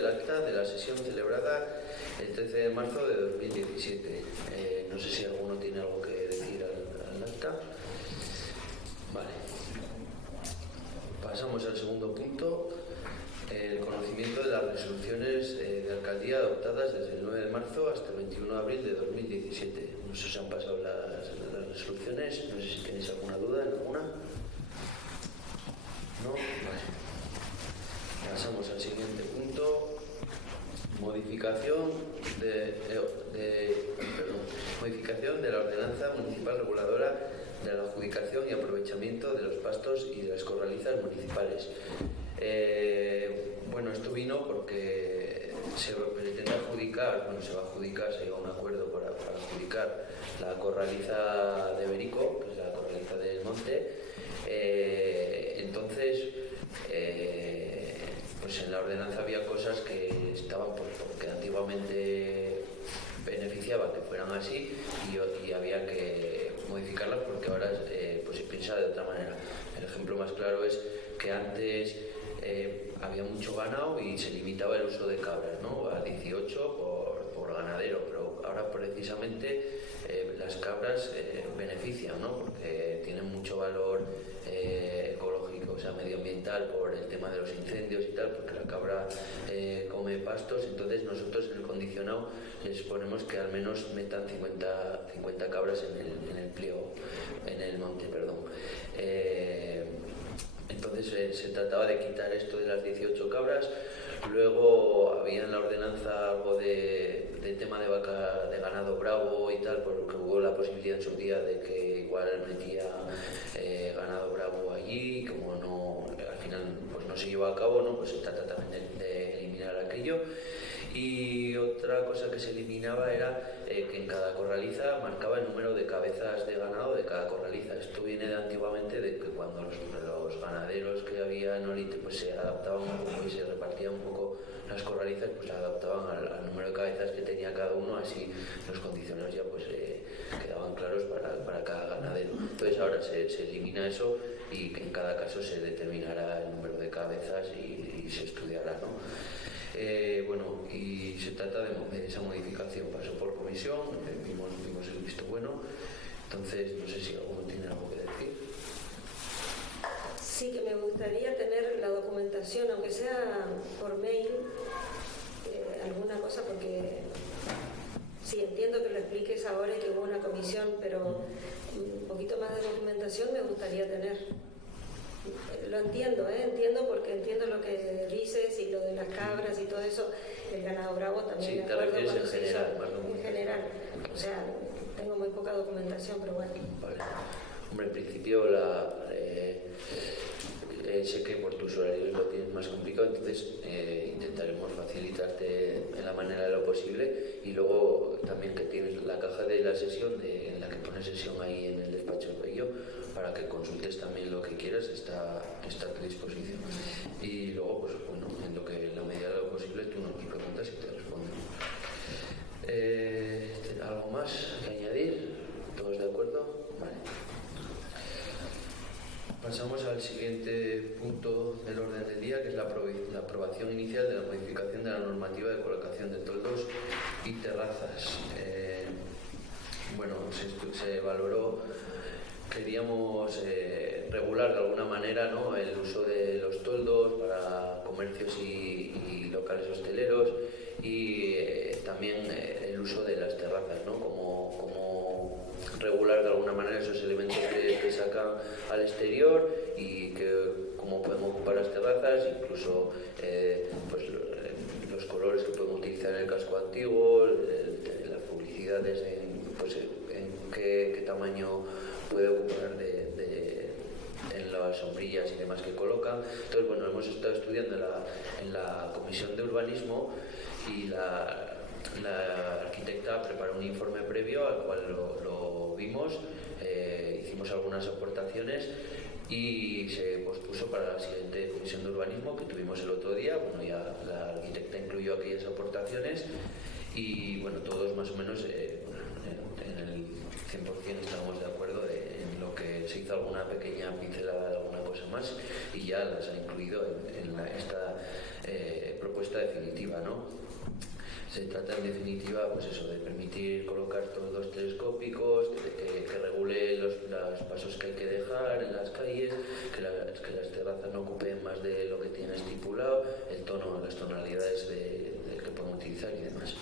del acta de la sesión celebrada el 13 de marzo de 2017. No sé si alguno tiene algo que decir al acta. Vale. Pasamos al segundo punto. El conocimiento de las resoluciones de alcaldía adoptadas desde el 9 de marzo hasta el 21 de abril de 2017. No sé si han pasado las resoluciones. No sé si tenéis alguna duda en alguna. ¿No? Vale. Pasamos al siguiente punto. Modificación modificación de la ordenanza municipal reguladora de la adjudicación y aprovechamiento de los pastos y de las corralizas municipales. Bueno, esto vino porque se pretende adjudicar, bueno, se va a adjudicar, se llega a un acuerdo para adjudicar la corraliza de Berico, que es la corraliza del monte. Entonces, pues en la ordenanza había cosas que estaban porque antiguamente beneficiaba que fueran así y había que modificarlas porque ahora pues se piensa de otra manera. El ejemplo más claro es que antes había mucho ganado y se limitaba el uso de cabras, ¿no? A 18 por ganadero, pero ahora precisamente las cabras benefician, ¿no? Porque tienen mucho valor ecológico, o sea, medioambiental, por el tema de los incendios y tal, porque la cabra come pastos. Entonces nosotros en el condicionado les ponemos que al menos metan 50 cabras en el pliego, en el monte, perdón. Entonces se trataba de quitar esto de las 18 cabras. Luego había en la ordenanza algo de tema de vaca, de ganado bravo y tal, porque hubo la posibilidad en su día de que igual metía ganado bravo allí, como no, al final pues no se llevó a cabo, ¿no? Pues se trata también de eliminar aquello. Y otra cosa que se eliminaba era que en cada corraliza marcaba el número de cabezas de ganado de cada corraliza. Esto viene de antiguamente de que cuando los ganaderos que había en Olite pues se adaptaban un poco y se repartían un poco las corralizas, pues se adaptaban al número de cabezas que tenía cada uno, así los condicionados ya pues quedaban claros para cada ganadero. Entonces ahora se elimina eso y que en cada caso se determinará el número de cabezas y se estudiará, ¿no? Bueno, y se trata de esa modificación. Pasó por comisión, vimos el visto bueno. Entonces, no sé si alguno tiene algo que decir. Sí, que me gustaría tener la documentación, aunque sea por mail, alguna cosa, porque sí, entiendo que lo expliques ahora y que hubo una comisión, pero un poquito más de documentación me gustaría tener. Lo entiendo, entiendo, porque entiendo lo que dices y lo de las cabras y todo eso, el ganado bravo también. Sí, me te acuerdo refieres cuando en se general, hizo, en general. O sea, tengo muy poca documentación, pero bueno. Vale. Hombre, en principio sé que por tus horarios lo tienes más complicado, entonces intentaremos facilitarte en la manera de lo posible. Y luego también que tienes la caja de la sesión, en la que pones sesión ahí en el despacho del Bello, para que consultes también lo que quieras, está a tu disposición. Y luego, pues bueno, en la medida de lo posible tú nos preguntas y te respondemos. ¿Algo más que añadir? ¿Todos de acuerdo? Vale. Pasamos al siguiente punto del orden del día, que es la aprobación inicial de la modificación de la normativa de colocación de toldos y terrazas. Bueno, se valoró, queríamos regular de alguna manera, ¿no?, el uso de los toldos para comercios y locales hosteleros, y también el uso de las terrazas, ¿no?, como regular de alguna manera esos elementos que sacan al exterior y cómo podemos ocupar las terrazas, incluso pues los colores que podemos utilizar en el casco antiguo, las publicidades en qué tamaño puede ocupar en las sombrillas y demás que colocan. Entonces, bueno, hemos estado estudiando en la Comisión de Urbanismo, y la arquitecta preparó un informe previo al cual lo vimos, hicimos algunas aportaciones y se pospuso para la siguiente Comisión de Urbanismo que tuvimos el otro día. Bueno, ya la arquitecta incluyó aquellas aportaciones y bueno, todos más o menos en el 100% estamos de acuerdo en lo que se hizo, alguna pequeña pincelada de alguna cosa más, y ya las ha incluido en esta propuesta definitiva. definitiva, ¿no? Se trata en definitiva, pues eso, de permitir colocar toldos telescópicos, que regule los pasos que hay que dejar en las calles, que las terrazas no ocupen más de lo que tiene estipulado, el tono, las tonalidades que pueden utilizar y demás.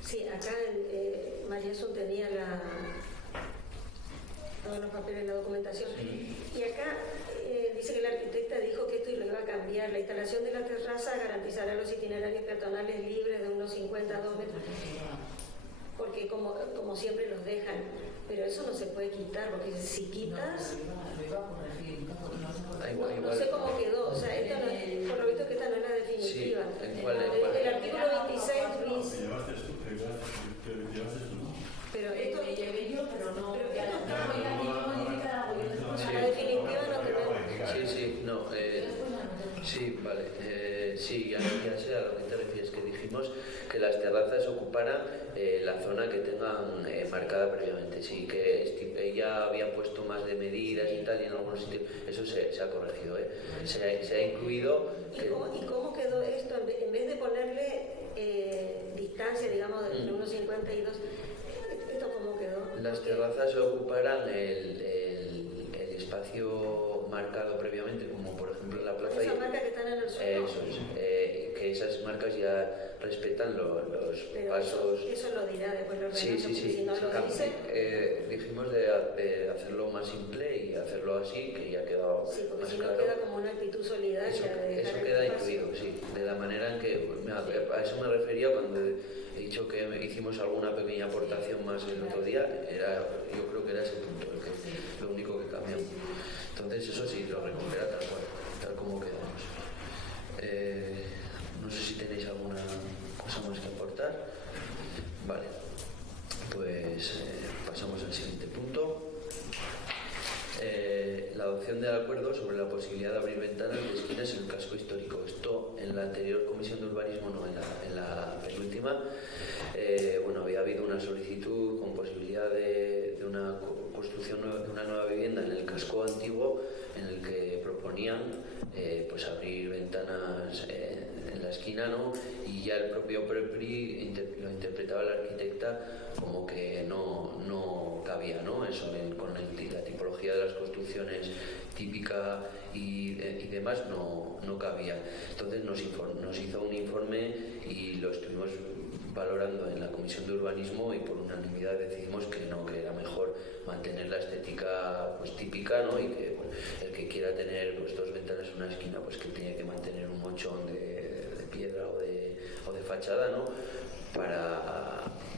Sí, acá María Son tenía todos los papeles, la documentación. Sí. Y acá dice que la arquitecta dijo que esto lo iba a cambiar. La instalación de la terraza garantizará los itinerarios peatonales libres de unos 50 a 2 metros. Porque como siempre los dejan. Pero eso no se puede quitar, porque si quitas... No sé cómo quedó. O sea, esto no, por lo visto que esta no es la definitiva. Sí, ¿en cuál? El artículo 26 bis... Pero esto... La definitiva no tenemos. Sí, no. Sí, vale. Sí, ya sé a lo que te refieres, que dijimos que las terrazas ocuparan la zona que tengan marcada previamente. Sí, que ya habían puesto más de medidas y tal, y en algunos sitios eso se ha corregido. Se ha incluido. ¿Y cómo quedó esto? En vez de ponerle distancia, digamos, de unos 52, ¿esto cómo quedó? Las terrazas ocuparán el espacio marcado previamente, como por ejemplo la plaza. Esas marcas que están en el suelo. Eso es, que esas marcas ya respetan los pasos. Eso lo dirá después los Sí. si no lo dice. Dijimos de hacerlo más simple y hacerlo así, que ya queda sí, porque más si no claro. queda como una actitud solidaria. Eso queda incluido, sí, de la manera en que a eso me refería cuando he dicho que hicimos alguna pequeña aportación más el otro día. Yo creo que era ese punto lo único que cambiamos. Entonces eso sí, lo recupera tal como quedamos. No sé si tenéis alguna cosa más que aportar. Vale, pues pasamos al siguiente punto. La adopción del acuerdo sobre la posibilidad de abrir ventanas de esquinas en el casco histórico. Esto en la anterior comisión de urbanismo, no, en la penúltima, había habido una solicitud con posibilidad de una construcción de una nueva vivienda en el casco antiguo, en el que proponían pues abrir ventanas en la esquina, ¿no? Y ya el propio PREPRI lo interpretaba la arquitecta como que no cabía, ¿no? Eso con la tipología de las construcciones típica y demás no cabía. Entonces nos hizo un informe y lo estuvimos valorando en la comisión de urbanismo y por unanimidad decidimos que era mejor mantener la estética pues típica, ¿no? Y que el que quiera tener pues 2 ventanas en una esquina pues que tiene que mantener un mochón de piedra o de fachada, ¿no?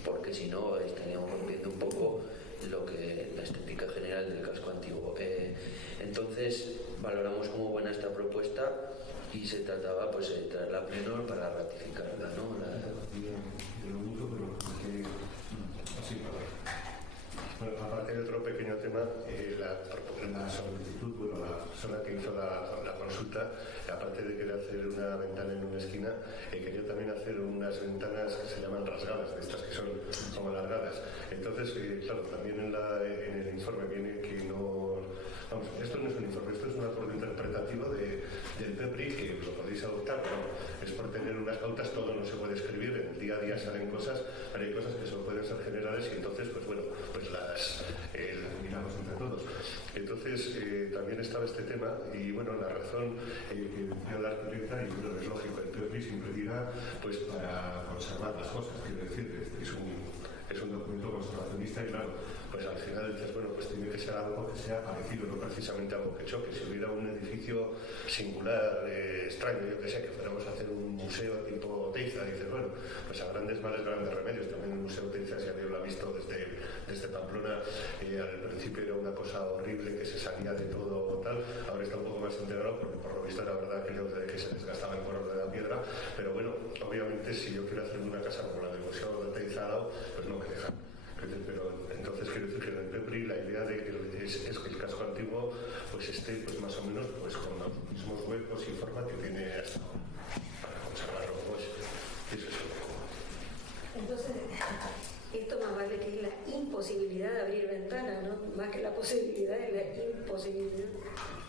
Porque si no estaríamos rompiendo un poco la estética general del casco antiguo. Entonces valoramos como buena esta propuesta y se trataba pues de traerla a pleno para ratificarla, ¿no? Bueno, aparte de otro pequeño tema, la solicitud, la persona que hizo la consulta, aparte de querer hacer una ventana en una esquina, quería también hacer unas ventanas que se llaman rasgadas, de estas que son como alargadas. Entonces, claro, también en el informe viene que no... Vamos, esto no es un informe, esto es un acuerdo interpretativo del PEPRI que lo podéis adoptar, ¿no? Es por tener unas pautas, todo no se puede escribir, en el día a día salen cosas, pero hay cosas que solo pueden ser generales y entonces, pues bueno, pues las miramos entre todos. Entonces, también estaba este tema y bueno, la razón que dio la arquitecta, y bueno, es lógico, el PEPRI siempre dirá, pues para conservar las cosas, quiero decir, es un documento conservacionista y claro, pues al final dices, bueno, pues tiene que ser algo que sea parecido, no precisamente algo que choque. Si hubiera un edificio singular, extraño, yo que sé, que fuéramos a hacer un museo tipo Oteiza, dices, bueno, pues a grandes males, grandes remedios. También el Museo Oteiza, si alguien lo ha visto desde Pamplona, al principio era una cosa horrible, que se salía de todo o tal, ahora está un poco más integrado, porque por lo visto era verdad que se desgastaba el color de la piedra, pero bueno, obviamente si yo quiero hacer una casa como la del Museo de Oteiza al lado, pues no me dejan. Pero entonces quiero decir que en el PEPRI la idea de que es que el casco antiguo pues esté pues más o menos pues con los mismos huecos y forma que tiene hasta ahora para conservarlo pues eso es. Entonces esto más vale que es la imposibilidad de abrir ventanas, ¿no? Más que la posibilidad es la imposibilidad.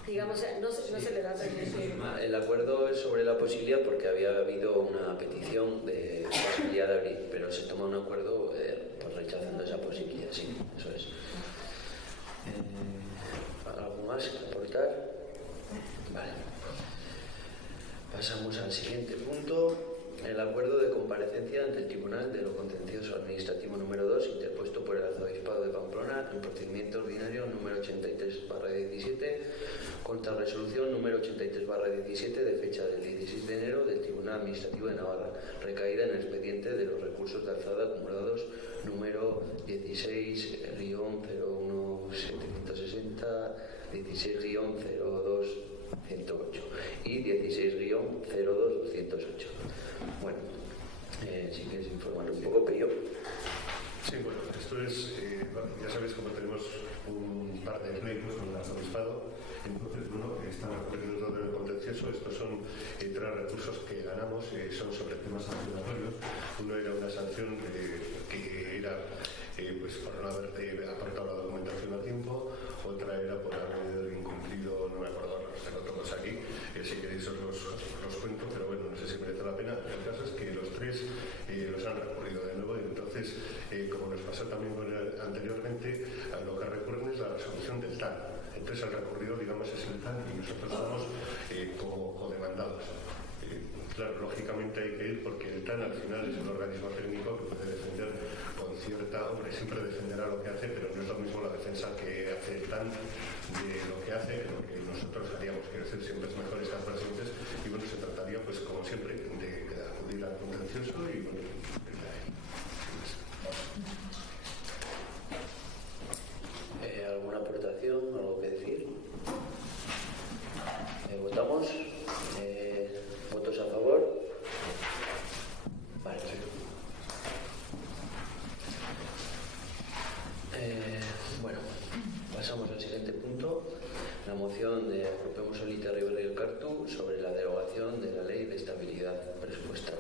Digamos, no se le da permiso. El acuerdo es sobre la posibilidad porque había habido una petición de posibilidad de abrir, pero se toma un acuerdo pues rechazando esa posibilidad, sí, eso es. ¿Algo más que aportar? Vale. Pasamos al siguiente punto. El acuerdo de comparecencia ante el Tribunal de lo Contencioso Administrativo número 2, interpuesto por el Arzobispado de Pamplona en procedimiento ordinario número 83/17, contra resolución número 83/17 de fecha del 16 de enero del Tribunal Administrativo de Navarra, recaída en el expediente de los recursos de alzada acumulados número 16-01760, 16-02-108 y 16-02-208. Bueno, si quieres informar un poco, pero yo. Sí, bueno, esto es, ya sabéis, como tenemos un par de pleitos con el arzobispado, entonces, bueno, están ocurriendo todo el contencioso. Estos son 3 recursos que ganamos, son sobre temas sancionatorios. Uno era una sanción que era pues por no haber aportado la documentación a tiempo, otra era por haber incumplido, no me acuerdo, los tengo todos aquí, si queréis os los cuento, pero bueno, no sé si merece la pena. El caso es que los 3 los han recurrido de nuevo y entonces, como nos pasó también anteriormente, a lo que recurren es la resolución del TAN. Entonces el recurrido, digamos, es el TAN y nosotros somos como codemandados. Claro, lógicamente hay que ir porque el TAN al final es un organismo técnico que puede defender con cierta... Hombre, siempre defenderá lo que hace, pero no es lo mismo la defensa que hace el TAN de lo que hace que lo que nosotros haríamos. Quiero decir, siempre es mejor estar presentes y bueno, se trataría, pues como siempre, de acudir al contencioso y bueno, desde ahí. ¿Alguna aportación? ¿Algo que decir? ¿Votamos? ¿Votos a favor? Vale, perfecto. Bueno, pasamos al siguiente punto. La moción de Apropemos Solita Ribera y el Cartu sobre la derogación de la Ley de Estabilidad Presupuestaria.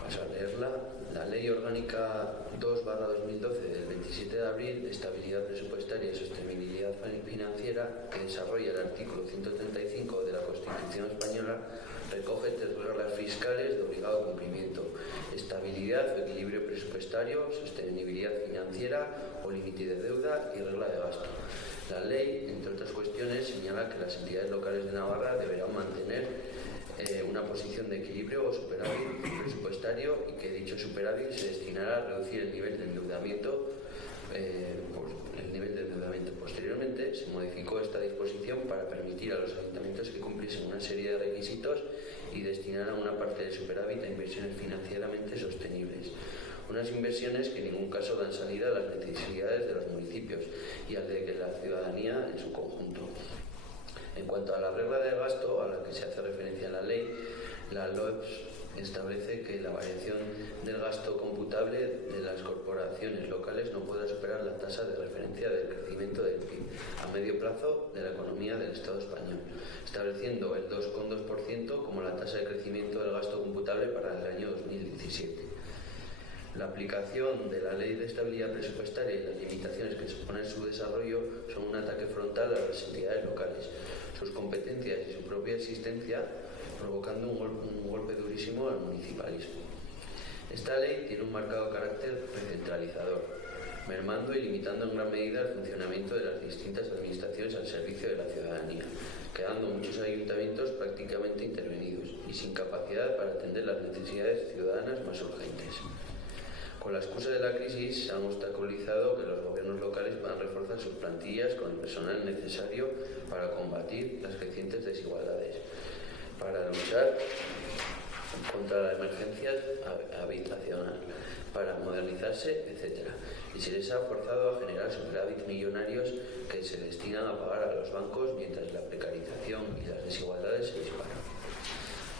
Vamos a leerla. La Ley Orgánica 2/2012 del 27 de abril de Estabilidad Presupuestaria y Sostenibilidad Financiera, que desarrolla el artículo 135 de la Constitución Española, recoge 3 reglas fiscales de obligado cumplimiento: estabilidad o equilibrio presupuestario, sostenibilidad financiera o límite de deuda y regla de gasto. La ley, entre otras cuestiones, señala que las entidades locales de Navarra deberán mantener una posición de equilibrio o superávit presupuestario y que dicho superávit se destinará a reducir el nivel de endeudamiento. Posteriormente se modificó esta disposición para permitir a los ayuntamientos que cumpliesen una serie de requisitos y destinaran una parte del superávit a inversiones financieramente sostenibles. Unas inversiones que en ningún caso dan salida a las necesidades de los municipios y al de la ciudadanía en su conjunto. En cuanto a la regla de gasto a la que se hace referencia en la ley, la LOEPS establece que la variación del gasto computable de las corporaciones locales no podrá superar la tasa de referencia del crecimiento del PIB a medio plazo de la economía del Estado español, estableciendo el 2,2% como la tasa de crecimiento del gasto computable para el año 2017. La aplicación de la Ley de Estabilidad Presupuestaria y las limitaciones que suponen su desarrollo son un ataque frontal a las entidades locales, sus competencias y su propia existencia, provocando un golpe durísimo al municipalismo. Esta ley tiene un marcado carácter recentralizador, mermando y limitando en gran medida el funcionamiento de las distintas administraciones al servicio de la ciudadanía, quedando muchos ayuntamientos prácticamente intervenidos y sin capacidad para atender las necesidades ciudadanas más urgentes. Con la excusa de la crisis se han obstaculizado que los gobiernos locales puedan reforzar sus plantillas con el personal necesario para combatir las crecientes desigualdades, para luchar contra la emergencia habitacional, para modernizarse, etc. Y se les ha forzado a generar superávit millonarios que se destinan a pagar a los bancos mientras la precarización y las desigualdades se disparan.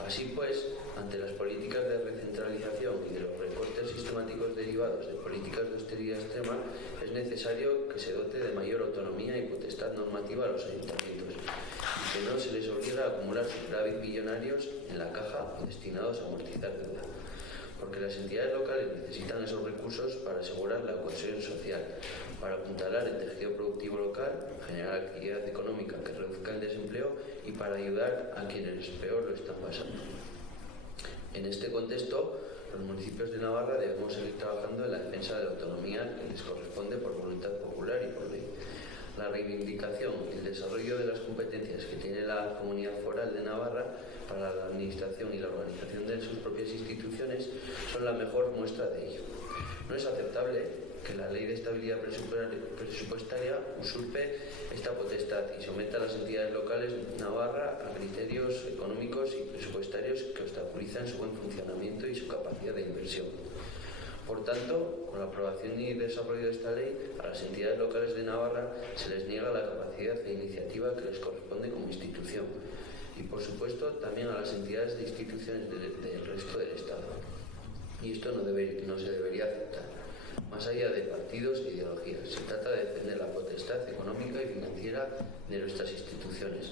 Así pues, ante las políticas de recentralización y de los recortes sistemáticos derivados de políticas de austeridad extrema, es necesario que se dote de mayor autonomía y potestad normativa a los ayuntamientos y que no se les obligue a acumular superávit millonarios en la caja destinados a amortizar deuda. porque las entidades locales necesitan esos recursos para asegurar la cohesión social, para apuntalar el tejido productivo local, generar actividad económica que reduzca el desempleo y para ayudar a quienes peor lo están pasando. En este contexto, los municipios de Navarra debemos seguir trabajando en la defensa de la autonomía que les corresponde por voluntad popular y por ley. La reivindicación y el desarrollo de las competencias que tiene la Comunidad Foral de Navarra para la administración y la organización de sus propias instituciones son la mejor muestra de ello. No es aceptable que la Ley de Estabilidad Presupuestaria usurpe esta potestad y someta a las entidades locales de Navarra a criterios económicos y presupuestarios que obstaculizan su buen funcionamiento y su capacidad de inversión. Por tanto, con la aprobación y desarrollo de esta ley, a las entidades locales de Navarra se les niega la capacidad de iniciativa que les corresponde como institución y, por supuesto, también a las entidades de instituciones del resto del Estado. Y esto no se debería aceptar. Más allá de partidos e ideologías, se trata de defender la potestad económica y financiera de nuestras instituciones.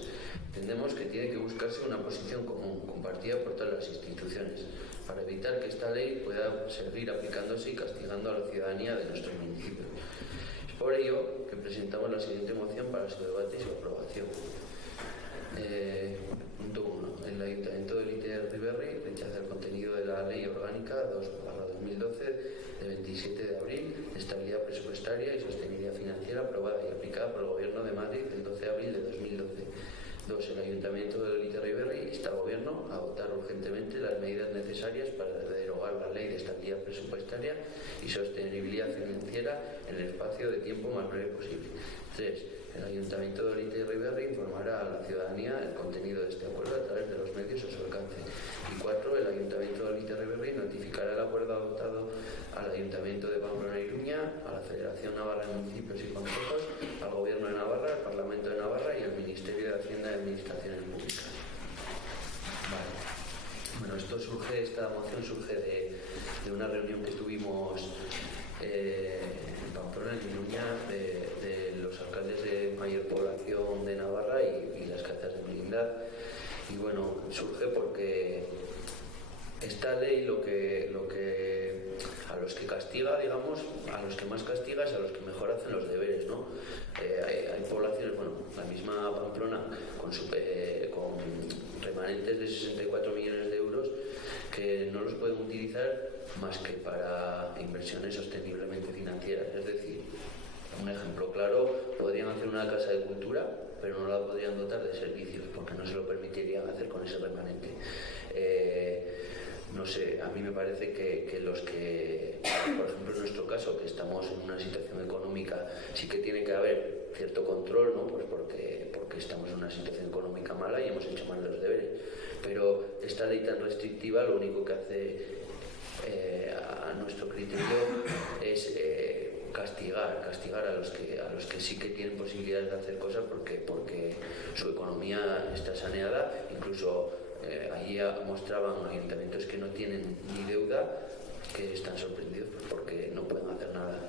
Entendemos que tiene que buscarse una posición común, compartida por todas las instituciones, para evitar que esta ley pueda seguir aplicándose y castigando a la ciudadanía de nuestros municipios. Es por ello que presentamos la siguiente moción para su debate y su aprobación. Punto 1. El Ayuntamiento de Lite-Riberri rechaza el contenido de la Ley Orgánica 2/2012 de 27 de abril de Estabilidad Presupuestaria y Sostenibilidad Financiera aprobada y aplicada por el Gobierno de Madrid el 12 de abril de 2012. 2. El Ayuntamiento de Lite-Riberri insta al Gobierno a adoptar urgentemente las medidas necesarias para derogar la Ley de Estabilidad Presupuestaria y Sostenibilidad Financiera en el espacio de tiempo más breve posible. 3. El Ayuntamiento de Lite-Riberri informará a la ciudadanía del contenido de este acuerdo a través de los medios a su alcance. Y 4. El Ayuntamiento de Lite-Riberri notificará el acuerdo adoptado al Ayuntamiento de Pamplona y Iruña, a la Federación Navarra de Municipios y Concejos, al Gobierno de Navarra, al Parlamento de Navarra y al Ministerio de Hacienda y Administraciones Públicas. Vale. Bueno, esta moción surge de una reunión que tuvimos en Pamplona, en Iruña, de los alcaldes de mayor población de Navarra y las casas de blindad. Y bueno, surge porque esta ley lo que a los que castiga, digamos, a los que más castiga es a los que mejor hacen los deberes, ¿no? Hay poblaciones, bueno, la misma Pamplona con remanentes de 64 millones de euros que no los pueden utilizar más que para inversiones sosteniblemente financieras. Es decir, un ejemplo claro, podrían hacer una casa de cultura, pero no la podrían dotar de servicios porque no se lo permitirían hacer con ese remanente. No sé, a mí me parece que los que, por ejemplo en nuestro caso, que estamos en una situación económica, sí que tiene que haber cierto control, ¿no? Pues porque estamos en una situación económica mala y hemos hecho mal los deberes. Pero esta ley tan restrictiva lo único que hace a nuestro criterio es castigar a los que sí que tienen posibilidades de hacer cosas porque su economía está saneada. Incluso allí mostraban ayuntamientos que no tienen ni deuda, que están sorprendidos porque no pueden hacer nada.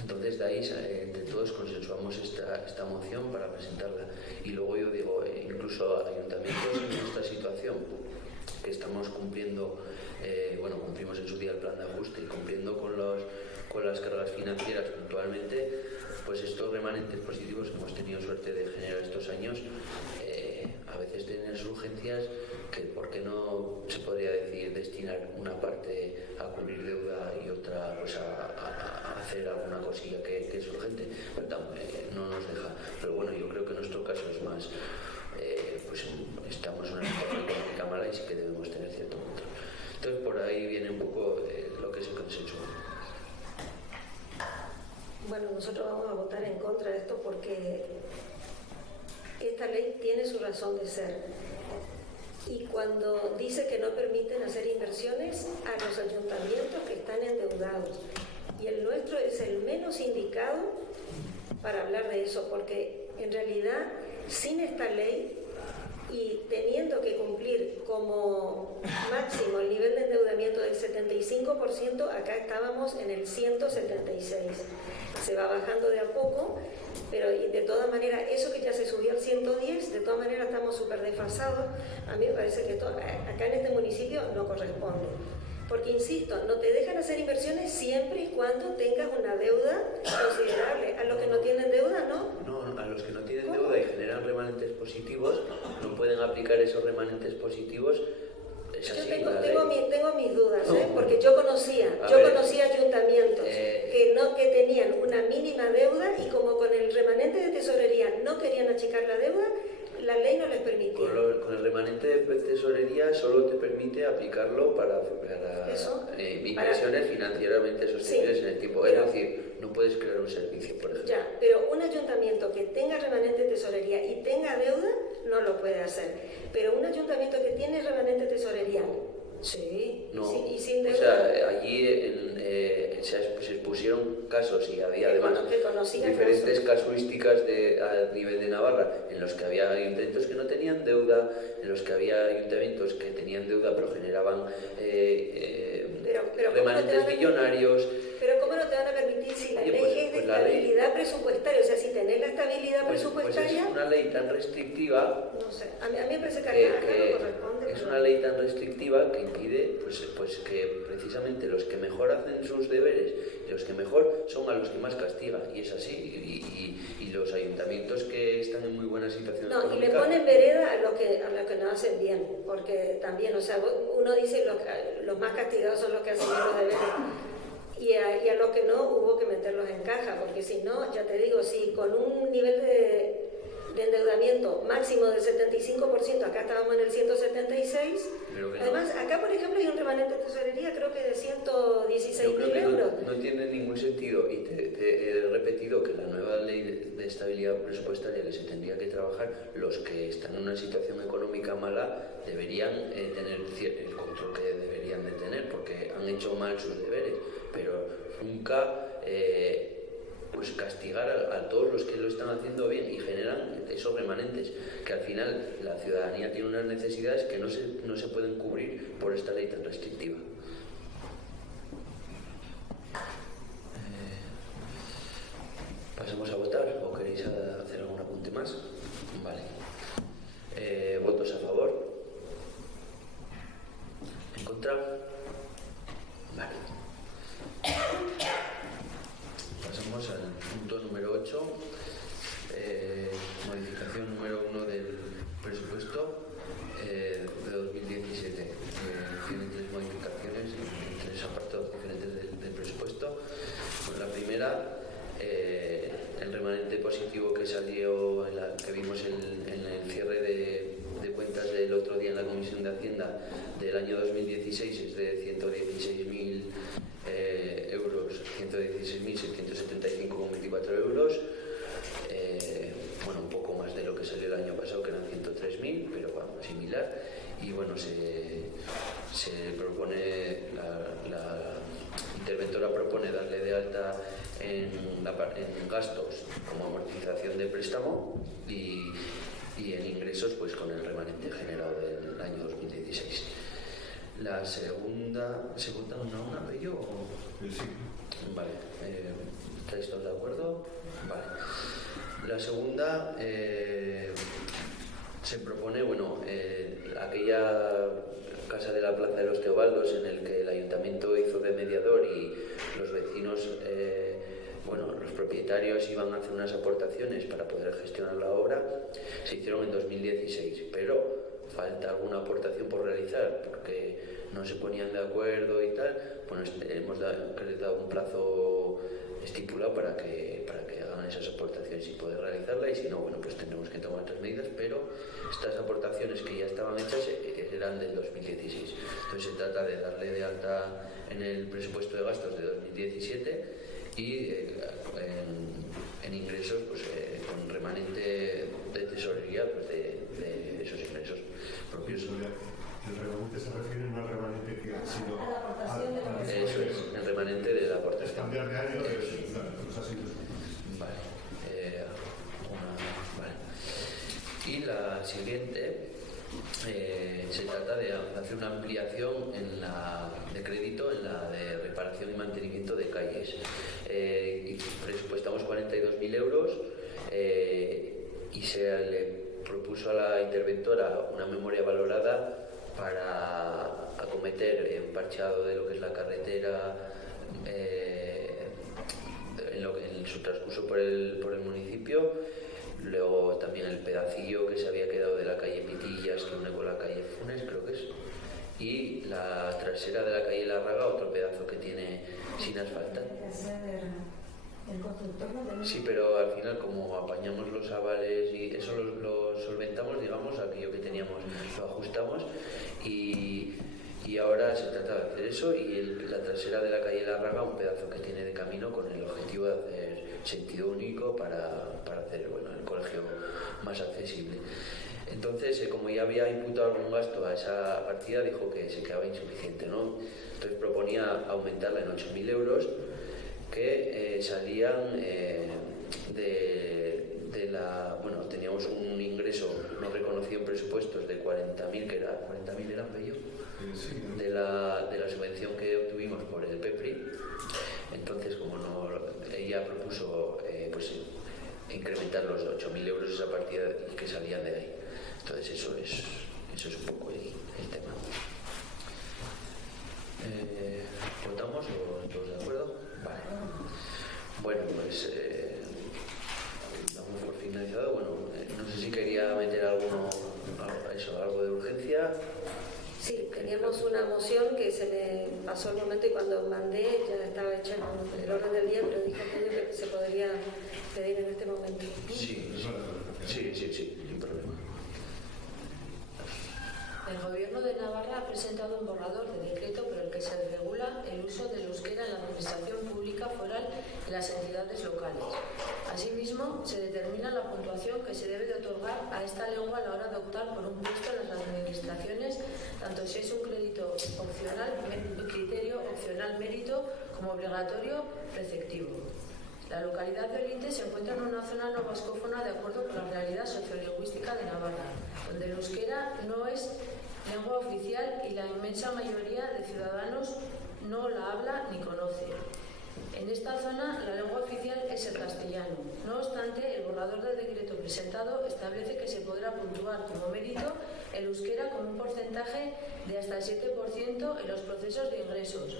Entonces de ahí entre todos consensuamos esta moción para presentarla. Y luego yo digo, incluso ayuntamientos en nuestra situación, que estamos cumpliendo, cumplimos en su día el plan de ajuste y cumpliendo con las cargas financieras puntualmente, pues estos remanentes positivos que hemos tenido suerte de generar estos años, a veces tienen sus urgencias que por qué no se podría decir destinar una parte a cubrir deuda y otra pues a hacer alguna cosilla que es urgente, pero no nos deja. Pero bueno, yo creo que en nuestro caso es más, pues estamos en una situación económica mala y sí que debemos tener cierto control. Entonces por ahí viene un poco lo que es el consenso. Bueno, nosotros vamos a votar en contra de esto porque esta ley tiene su razón de ser. Y cuando dice que no permiten hacer inversiones a los ayuntamientos que están endeudados, y el nuestro es el menos indicado para hablar de eso, porque en realidad sin esta ley y teniendo que cumplir como máximo el nivel de endeudamiento del 75%, acá estábamos en el 176. Se va bajando de a poco, pero de todas maneras, eso que ya se subió al 110, de todas maneras estamos súper desfasados. A mí me parece que acá en este municipio no corresponde. Porque, insisto, no te dejan hacer inversiones siempre y cuando tengas una deuda considerable. A los que no tienen deuda, ¿no? No, a los que no tienen deuda y generan remanentes positivos, no pueden aplicar esos remanentes positivos. Es así, tengo mis dudas, porque yo conocía ayuntamientos que tenían una mínima deuda y como con el remanente de tesorería no querían achicar la deuda, la ley no les permitía. Con el remanente de tesorería solo te permite aplicarlo para inversiones financieramente sostenibles en el tiempo. Es decir, no puedes crear un servicio, por ejemplo. Ya, pero un ayuntamiento que tenga remanente de tesorería y tenga deuda, no lo puede hacer. Pero un ayuntamiento que tiene remanente de tesorería, sí, no, y sin deuda. O sea, allí se expusieron casos y había además diferentes casuísticas a nivel de Navarra, en los que había ayuntamientos que no tenían deuda, en los que había ayuntamientos que tenían deuda pero generaban remanentes millonarios. Pero ¿cómo no te van a permitir si la ley es de estabilidad presupuestaria? O sea, si tenés la estabilidad presupuestaria... Pues es una ley tan restrictiva... No sé, a mí me parece que acá no corresponde. Es una ley tan restrictiva que impide pues que precisamente los que mejor hacen sus deberes y los que mejor son a los que más castiga. Y es así. Y los ayuntamientos que están en muy buena situación económica... y le ponen vereda a los que no hacen bien. Porque también, o sea, uno dice los más castigados son los que hacen bien los deberes. Y a los que no hubo que meterlos en caja, porque si no, ya te digo, si con un nivel de endeudamiento máximo del 75%, acá estábamos en el 176, además acá por ejemplo hay un remanente de tesorería creo que de 116.000 euros. No tiene ningún sentido, y te he repetido que la nueva ley de estabilidad presupuestaria que se tendría que trabajar, los que están en una situación económica mala deberían tener el control que deberían de tener, porque han hecho mal sus deberes, pero nunca pues castigar a todos los que lo están haciendo bien y generan esos remanentes, que al final la ciudadanía tiene unas necesidades que no se pueden cubrir por esta ley tan restrictiva. ¿Pasamos a votar o queréis hacer algún apunte más? Vale. ¿Votos a favor? ¿En contra? Vale. Pasamos al punto número 8, modificación número 1 del presupuesto de 2017. Tiene 3 modificaciones en 3 apartados diferentes del presupuesto. La primera, el remanente positivo que salió, que vimos en el cierre de cuentas del otro día en la Comisión de Hacienda del año 2016, es de 116.000 euros, 116.775,24 euros. Bueno, un poco más de lo que salió el año pasado, que eran 103.000, pero bueno, similar. Y bueno, se propone, la interventora propone darle de alta en gastos como amortización de préstamo y en ingresos pues con el remanente generado del año 2016. La segunda, ¿se vota una Pello o...? Sí. Vale, ¿estáis todos de acuerdo? Vale. La segunda, se propone, aquella casa de la Plaza de los Teobaldos en el que el ayuntamiento hizo de mediador y los vecinos, los propietarios iban a hacer unas aportaciones para poder gestionar la obra, se hicieron en 2016, pero falta alguna aportación por realizar porque no se ponían de acuerdo y tal. Bueno, hemos dado un plazo estipulado para que hagan esas aportaciones y poder realizarla, y si no, pues tendremos que tomar otras medidas, pero estas aportaciones que ya estaban hechas eran del 2016. Entonces se trata de darle de alta en el presupuesto de gastos de 2017 y en ingresos pues con remanente de tesorería pues de esos ingresos propios. El remanente se refiere no al remanente que ha sido eso es, el remanente de la aportación. Cambiar de año Vale. Vale. Y la siguiente se trata de hacer una ampliación de crédito en la de reparación y mantenimiento de calles. Y presupuestamos 42.000 euros y se le propuso a la interventora una memoria valorada para acometer el parchado de lo que es la carretera en su transcurso por el municipio. Luego también el pedacillo que se había quedado de la calle Pitillas, que une con la calle Funes, creo que es. Y la trasera de la calle Larraga, otro pedazo que tiene sin asfaltar. Sí, pero al final, como apañamos los avales y eso lo solventamos, digamos, aquello que teníamos lo ajustamos y ahora se trata de hacer eso y la trasera de la calle Larraga, un pedazo que tiene de camino con el objetivo de hacer sentido único para hacer el colegio más accesible. Entonces, como ya había imputado algún gasto a esa partida, dijo que se quedaba insuficiente, ¿no? Entonces proponía aumentarla en 8.000 euros que salían de la... Bueno, teníamos un ingreso no reconocido en presupuestos de 40.000, que era... ¿40.000 eran, Bello? Sí. De la subvención que obtuvimos por el PEPRI. Entonces, como no, ella propuso incrementar los 8.000 euros esa partida que salían de ahí. Entonces, eso es un poco el tema. ¿Votamos o todos de acuerdo? Vale. Bueno, pues damos por finalizado. Bueno, no sé si quería meter algo de urgencia. Sí, teníamos una moción que se me pasó el momento y cuando mandé ya estaba hecha en el orden del día, pero dije que se podría pedir en este momento. Sí, sin problema. El Gobierno de Navarra ha presentado un borrador de decreto por el que se regula el uso del euskera en la administración pública foral y las entidades locales. Asimismo, se determina la puntuación que se debe de otorgar a esta lengua a la hora de optar por un puesto en las administraciones, tanto si es un criterio opcional mérito como obligatorio preceptivo. La localidad de Olite se encuentra en una zona no vascófona de acuerdo con la realidad sociolingüística de Navarra, donde el euskera no es lengua oficial y la inmensa mayoría de ciudadanos no la habla ni conoce. En esta zona la lengua oficial es el castellano. No obstante, el borrador del decreto presentado establece que se podrá puntuar como mérito el euskera con un porcentaje de hasta el 7% en los procesos de ingresos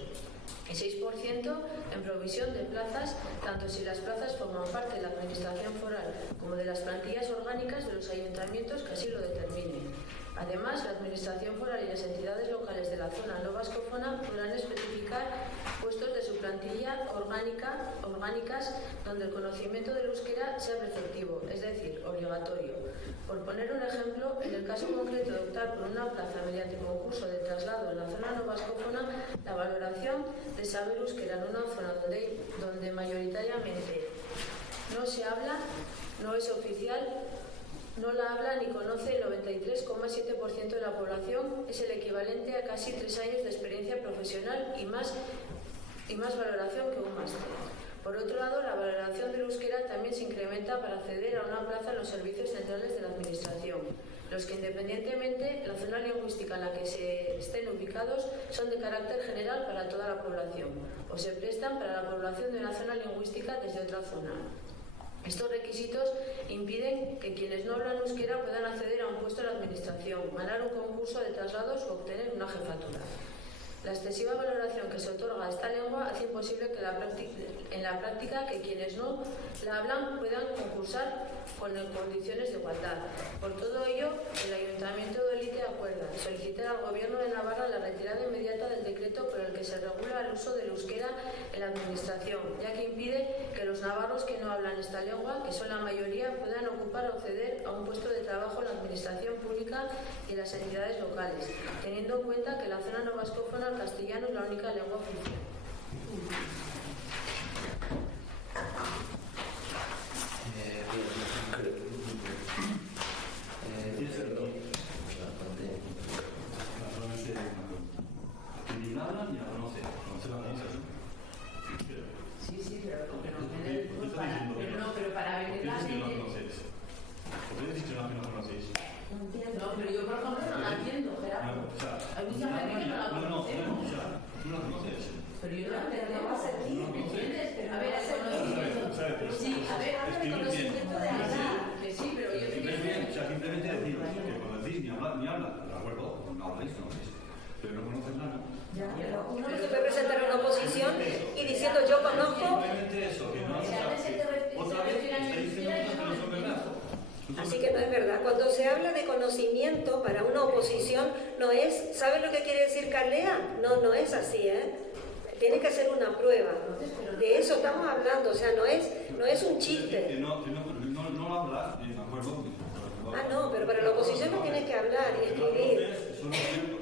y 6% en provisión de plazas, tanto si las plazas forman parte de la administración foral como de las plantillas orgánicas de los ayuntamientos que así lo determinen. Además, la administración foral y las entidades locales de la zona no vascófona podrán especificar puestos de su plantilla orgánicas donde el conocimiento del euskera sea preceptivo, es decir, obligatorio. Por poner un ejemplo, en el caso concreto de optar por una plaza mediante concurso de traslado en la zona no vascófona, la valoración de saber euskera en una zona donde mayoritariamente no se habla, no es oficial, no la habla ni conoce el 93,7% de la población, es el equivalente a casi 3 años de experiencia profesional y más valoración que un máster. Por otro lado, la valoración del euskera también se incrementa para acceder a una plaza en los servicios centrales de la Administración, los que independientemente la zona lingüística en la que se estén ubicados son de carácter general para toda la población o se prestan para la población de una zona lingüística desde otra zona. Estos requisitos impiden que quienes no hablan euskera puedan acceder a un puesto en la Administración, ganar un concurso de traslados o obtener una jefatura. La excesiva valoración que se otorga a esta lengua hace imposible que en la práctica que quienes no la hablan puedan concursar con condiciones de igualdad. Por todo ello, el Ayuntamiento de Olite acuerda solicitar al Gobierno de Navarra la retirada inmediata del decreto por el que se regula el uso del euskera en la Administración, ya que impide que los navarros que no hablan esta lengua, que son la mayoría, puedan ocupar o acceder a un puesto de trabajo en la Administración Pública y en las entidades locales, teniendo en cuenta que la zona no vascófona el castellano es la única lengua oficial. Ni nada ni la conoce la administración. Sí, pero lo que no tiene. Pero para venir la gente. ¿Por qué decís que no la conocéis? No, pero yo por ejemplo no la entiendo, Gerardo. o sea, Hay mucha gente que no la conoce. o sea, tú la conoces. Pero yo la Pero no va a servir, ¿me entiendes? Pero A ver, no va a servir. sí, a ver, habla de conocimiento de hablar. Que sí, pero yo Si ves bien, o sea, simplemente deciros que cuando decís ni hablar, de acuerdo, no habláis, pero no conoces nada. Pero uno no se puede presentar a una oposición y diciendo yo conozco. Simplemente eso, que no otra vez estáis diciendo cosas que no son verdad. Así que no es verdad. Cuando se habla de conocimiento para una oposición, no es, ¿sabes lo que quiere decir Carlea? No es así, ¿eh? Tiene que hacer una prueba. De eso estamos hablando, o sea, no es un chiste. Que no lo hablas, de acuerdo. Ah, no, pero para la oposición no tienes que hablar y escribir. Eso no es cierto.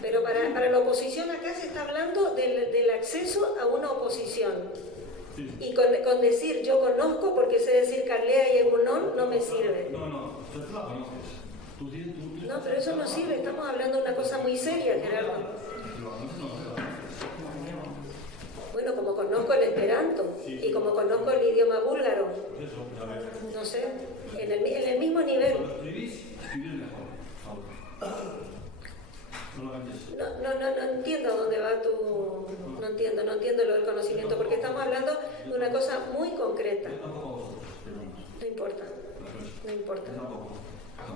Pero para la oposición acá se está hablando del acceso a una oposición. Y con decir yo conozco porque sé decir Carlea y Egunon no me sirve. No, tú la conoces. No, pero eso no sirve, estamos hablando de una cosa muy seria, Gerardo. Bueno, como conozco el esperanto y como conozco el idioma búlgaro, no sé, en el mismo nivel. Cuando escribís mejor. No entiendo dónde va tu... No entiendo lo del conocimiento, porque estamos hablando de una cosa muy concreta. No importa.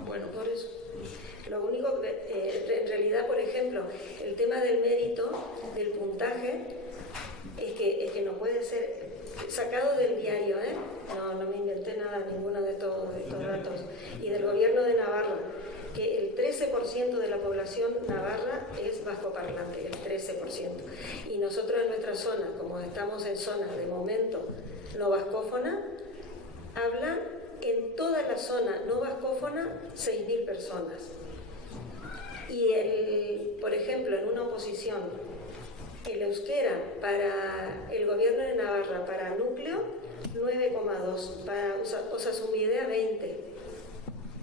Bueno, Por eso. Lo único que, en realidad, por ejemplo, el tema del mérito, del puntaje, es que no puede ser sacado del diario, ¿eh? No me inventé nada, ninguno de estos datos. Y del gobierno de Navarra, que el 13% de la población navarra es vascoparlante, el 13%. Y nosotros en nuestra zona, como estamos en zonas de momento no vascófona, hablan en toda la zona no vascófona 6.000 personas. Y por ejemplo, en una oposición, el euskera para el gobierno de Navarra, para núcleo, 9,2, para Osasumidea 20,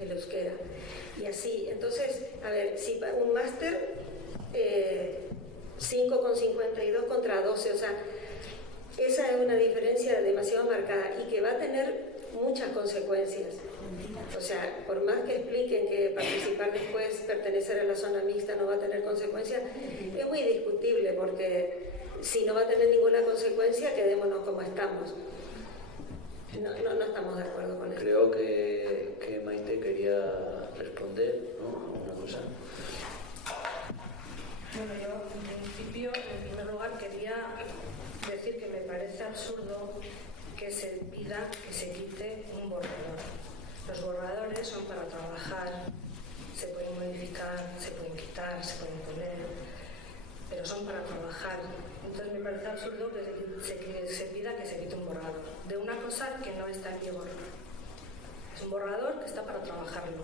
el euskera. Y así, entonces, a ver, si un máster 5,52 contra 12, o sea, esa es una diferencia demasiado marcada y que va a tener muchas consecuencias. O sea, por más que expliquen que participar después, pertenecer a la zona mixta no va a tener consecuencias, es muy discutible porque si no va a tener ninguna consecuencia, quedémonos como estamos. No estamos de acuerdo con eso. creo que Maite quería responder, ¿no? Una cosa. Bueno, yo en principio, en primer lugar, quería decir que me parece absurdo que se pida que se quite un borrador. Los borradores son para trabajar, se pueden modificar, se pueden quitar, se pueden poner, pero son para trabajar. Entonces me parece absurdo que se pida que se quite un borrador de una cosa que no está en vigor. Es un borrador que está para trabajarlo.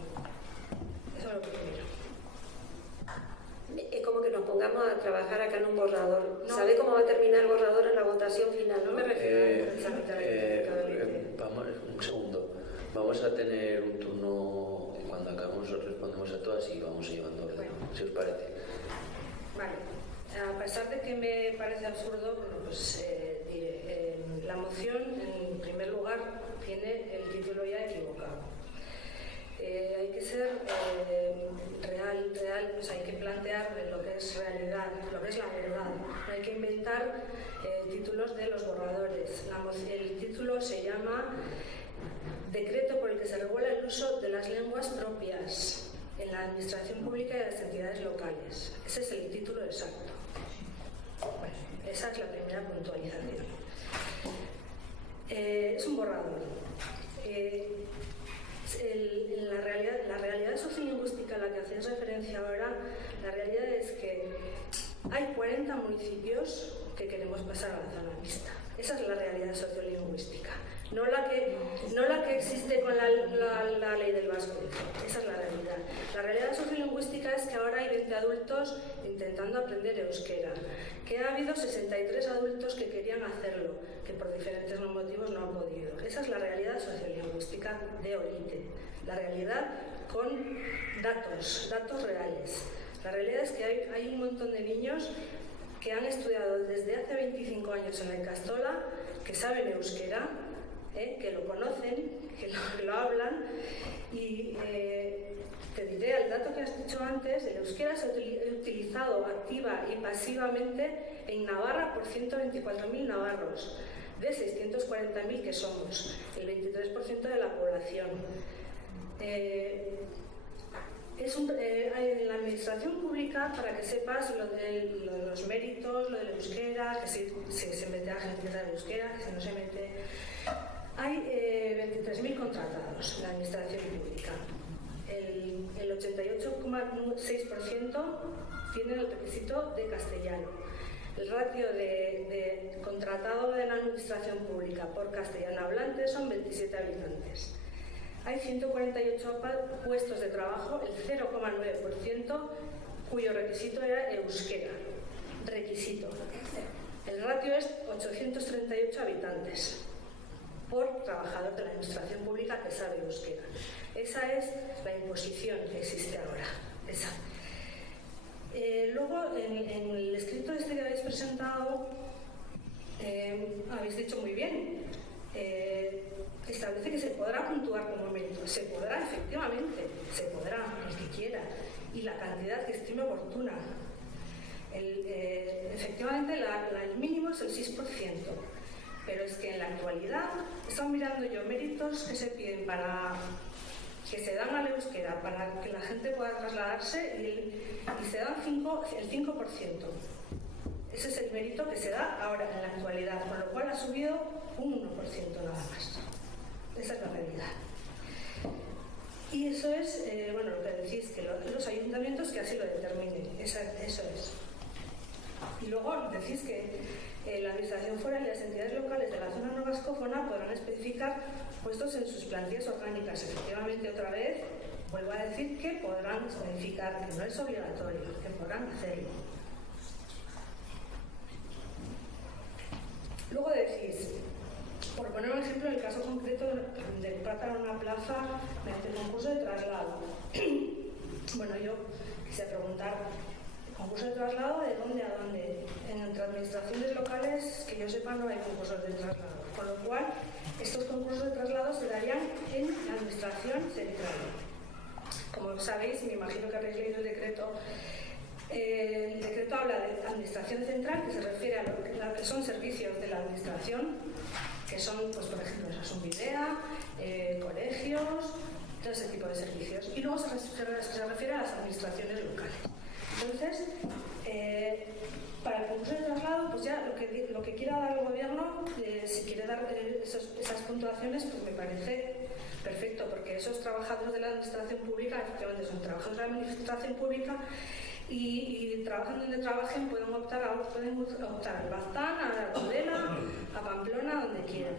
Eso es lo que primero. Es como que nos pongamos a trabajar acá en un borrador. No. ¿Sabe cómo va a terminar el borrador en la votación final? No me refiero precisamente a la política del INTE. Vamos, un segundo. Vamos a tener un turno y cuando acabemos respondemos a todas y vamos llevando orden, si os parece. Vale. A pesar de que me parece absurdo, bueno, pues diré, la moción, en primer lugar, tiene el título ya equivocado. Hay que ser real, pues hay que plantear lo que es realidad, lo que es la verdad. No hay que inventar títulos de los borradores. El título se llama Decreto por el que se regula el uso de las lenguas propias en la administración pública y las entidades locales. Ese es el título exacto. Bueno, esa es la primera puntualización. Es un borrador. La realidad sociolingüística a la que hacéis referencia ahora, la realidad es que hay 40 municipios que queremos pasar a la zona mixta. Esa es la realidad sociolingüística, no la que existe con la ley del vasco. Esa es la realidad. La realidad sociolingüística es que ahora hay 20 adultos intentando aprender euskera, que ha habido 63 adultos que querían hacerlo, que por diferentes motivos no han podido. Esa es la realidad sociolingüística de OITE. La realidad con datos reales. La realidad es que hay un montón de niños que han estudiado desde hace 25 años en la Ikastola, que saben euskera, que lo conocen, que lo hablan, y te diré el dato que has dicho antes: el euskera se utilizado activa y pasivamente en Navarra por 124.000 navarros, de 640.000 que somos, el 23% de la población. En la administración pública, para que sepas lo de los méritos, lo del euskera, que si se mete a gente del euskera, que si no se mete... Hay 23.000 contratados en la administración pública. El 88,6% tiene el requisito de castellano. El ratio de contratado de la administración pública por castellano hablante son 27 habitantes. Hay 148 puestos de trabajo, el 0,9%, cuyo requisito era euskera. Requisito. El ratio es 838 habitantes por trabajador de la administración pública que sabe euskera. Esa es la imposición que existe ahora. Esa. Luego, en el escrito este que habéis presentado, habéis dicho muy bien, establece que se podrá puntuar como mérito. Se podrá, efectivamente, se podrá, el que quiera, y la cantidad que estime oportuna. Efectivamente, el mínimo es el 6%, pero es que en la actualidad están mirando yo méritos que se piden para que se dan al euskera para que la gente pueda trasladarse y se dan el 5%. Ese es el mérito que se da ahora en la actualidad, con lo cual ha subido un 1% nada más. Esa es la realidad. Y eso es, bueno, lo que decís, que los ayuntamientos que así lo determinen. Eso es. Y luego decís que la administración foral y las entidades locales de la zona no vascófona podrán especificar puestos en sus plantillas orgánicas. Efectivamente, otra vez, vuelvo a decir que podrán especificar, que no es obligatorio, que podrán hacerlo. Luego decís, por poner un ejemplo, en el caso concreto de Plata una plaza mediante el concurso de traslado. Bueno, yo quisiera preguntar, ¿concurso de traslado de dónde a dónde? Entre administraciones locales, que yo sepa, no hay concursos de traslado. Con lo cual, estos concursos de traslado se darían en la administración central. Como sabéis, me imagino que habéis leído el decreto. El decreto habla de administración central, que se refiere a lo que son servicios de la administración, que son, pues, por ejemplo, Sunvidea, colegios, todo ese tipo de servicios. Y luego se refiere a las administraciones locales. Entonces, para el concurso de traslado, pues ya lo que quiera dar el gobierno, si quiere dar esas puntuaciones, pues me parece perfecto, porque esos trabajadores de la administración pública, efectivamente son trabajadores de la administración pública, y trabajan donde trabajen, pueden optar al Baztán, a la Tudela, a Pamplona, donde quieran.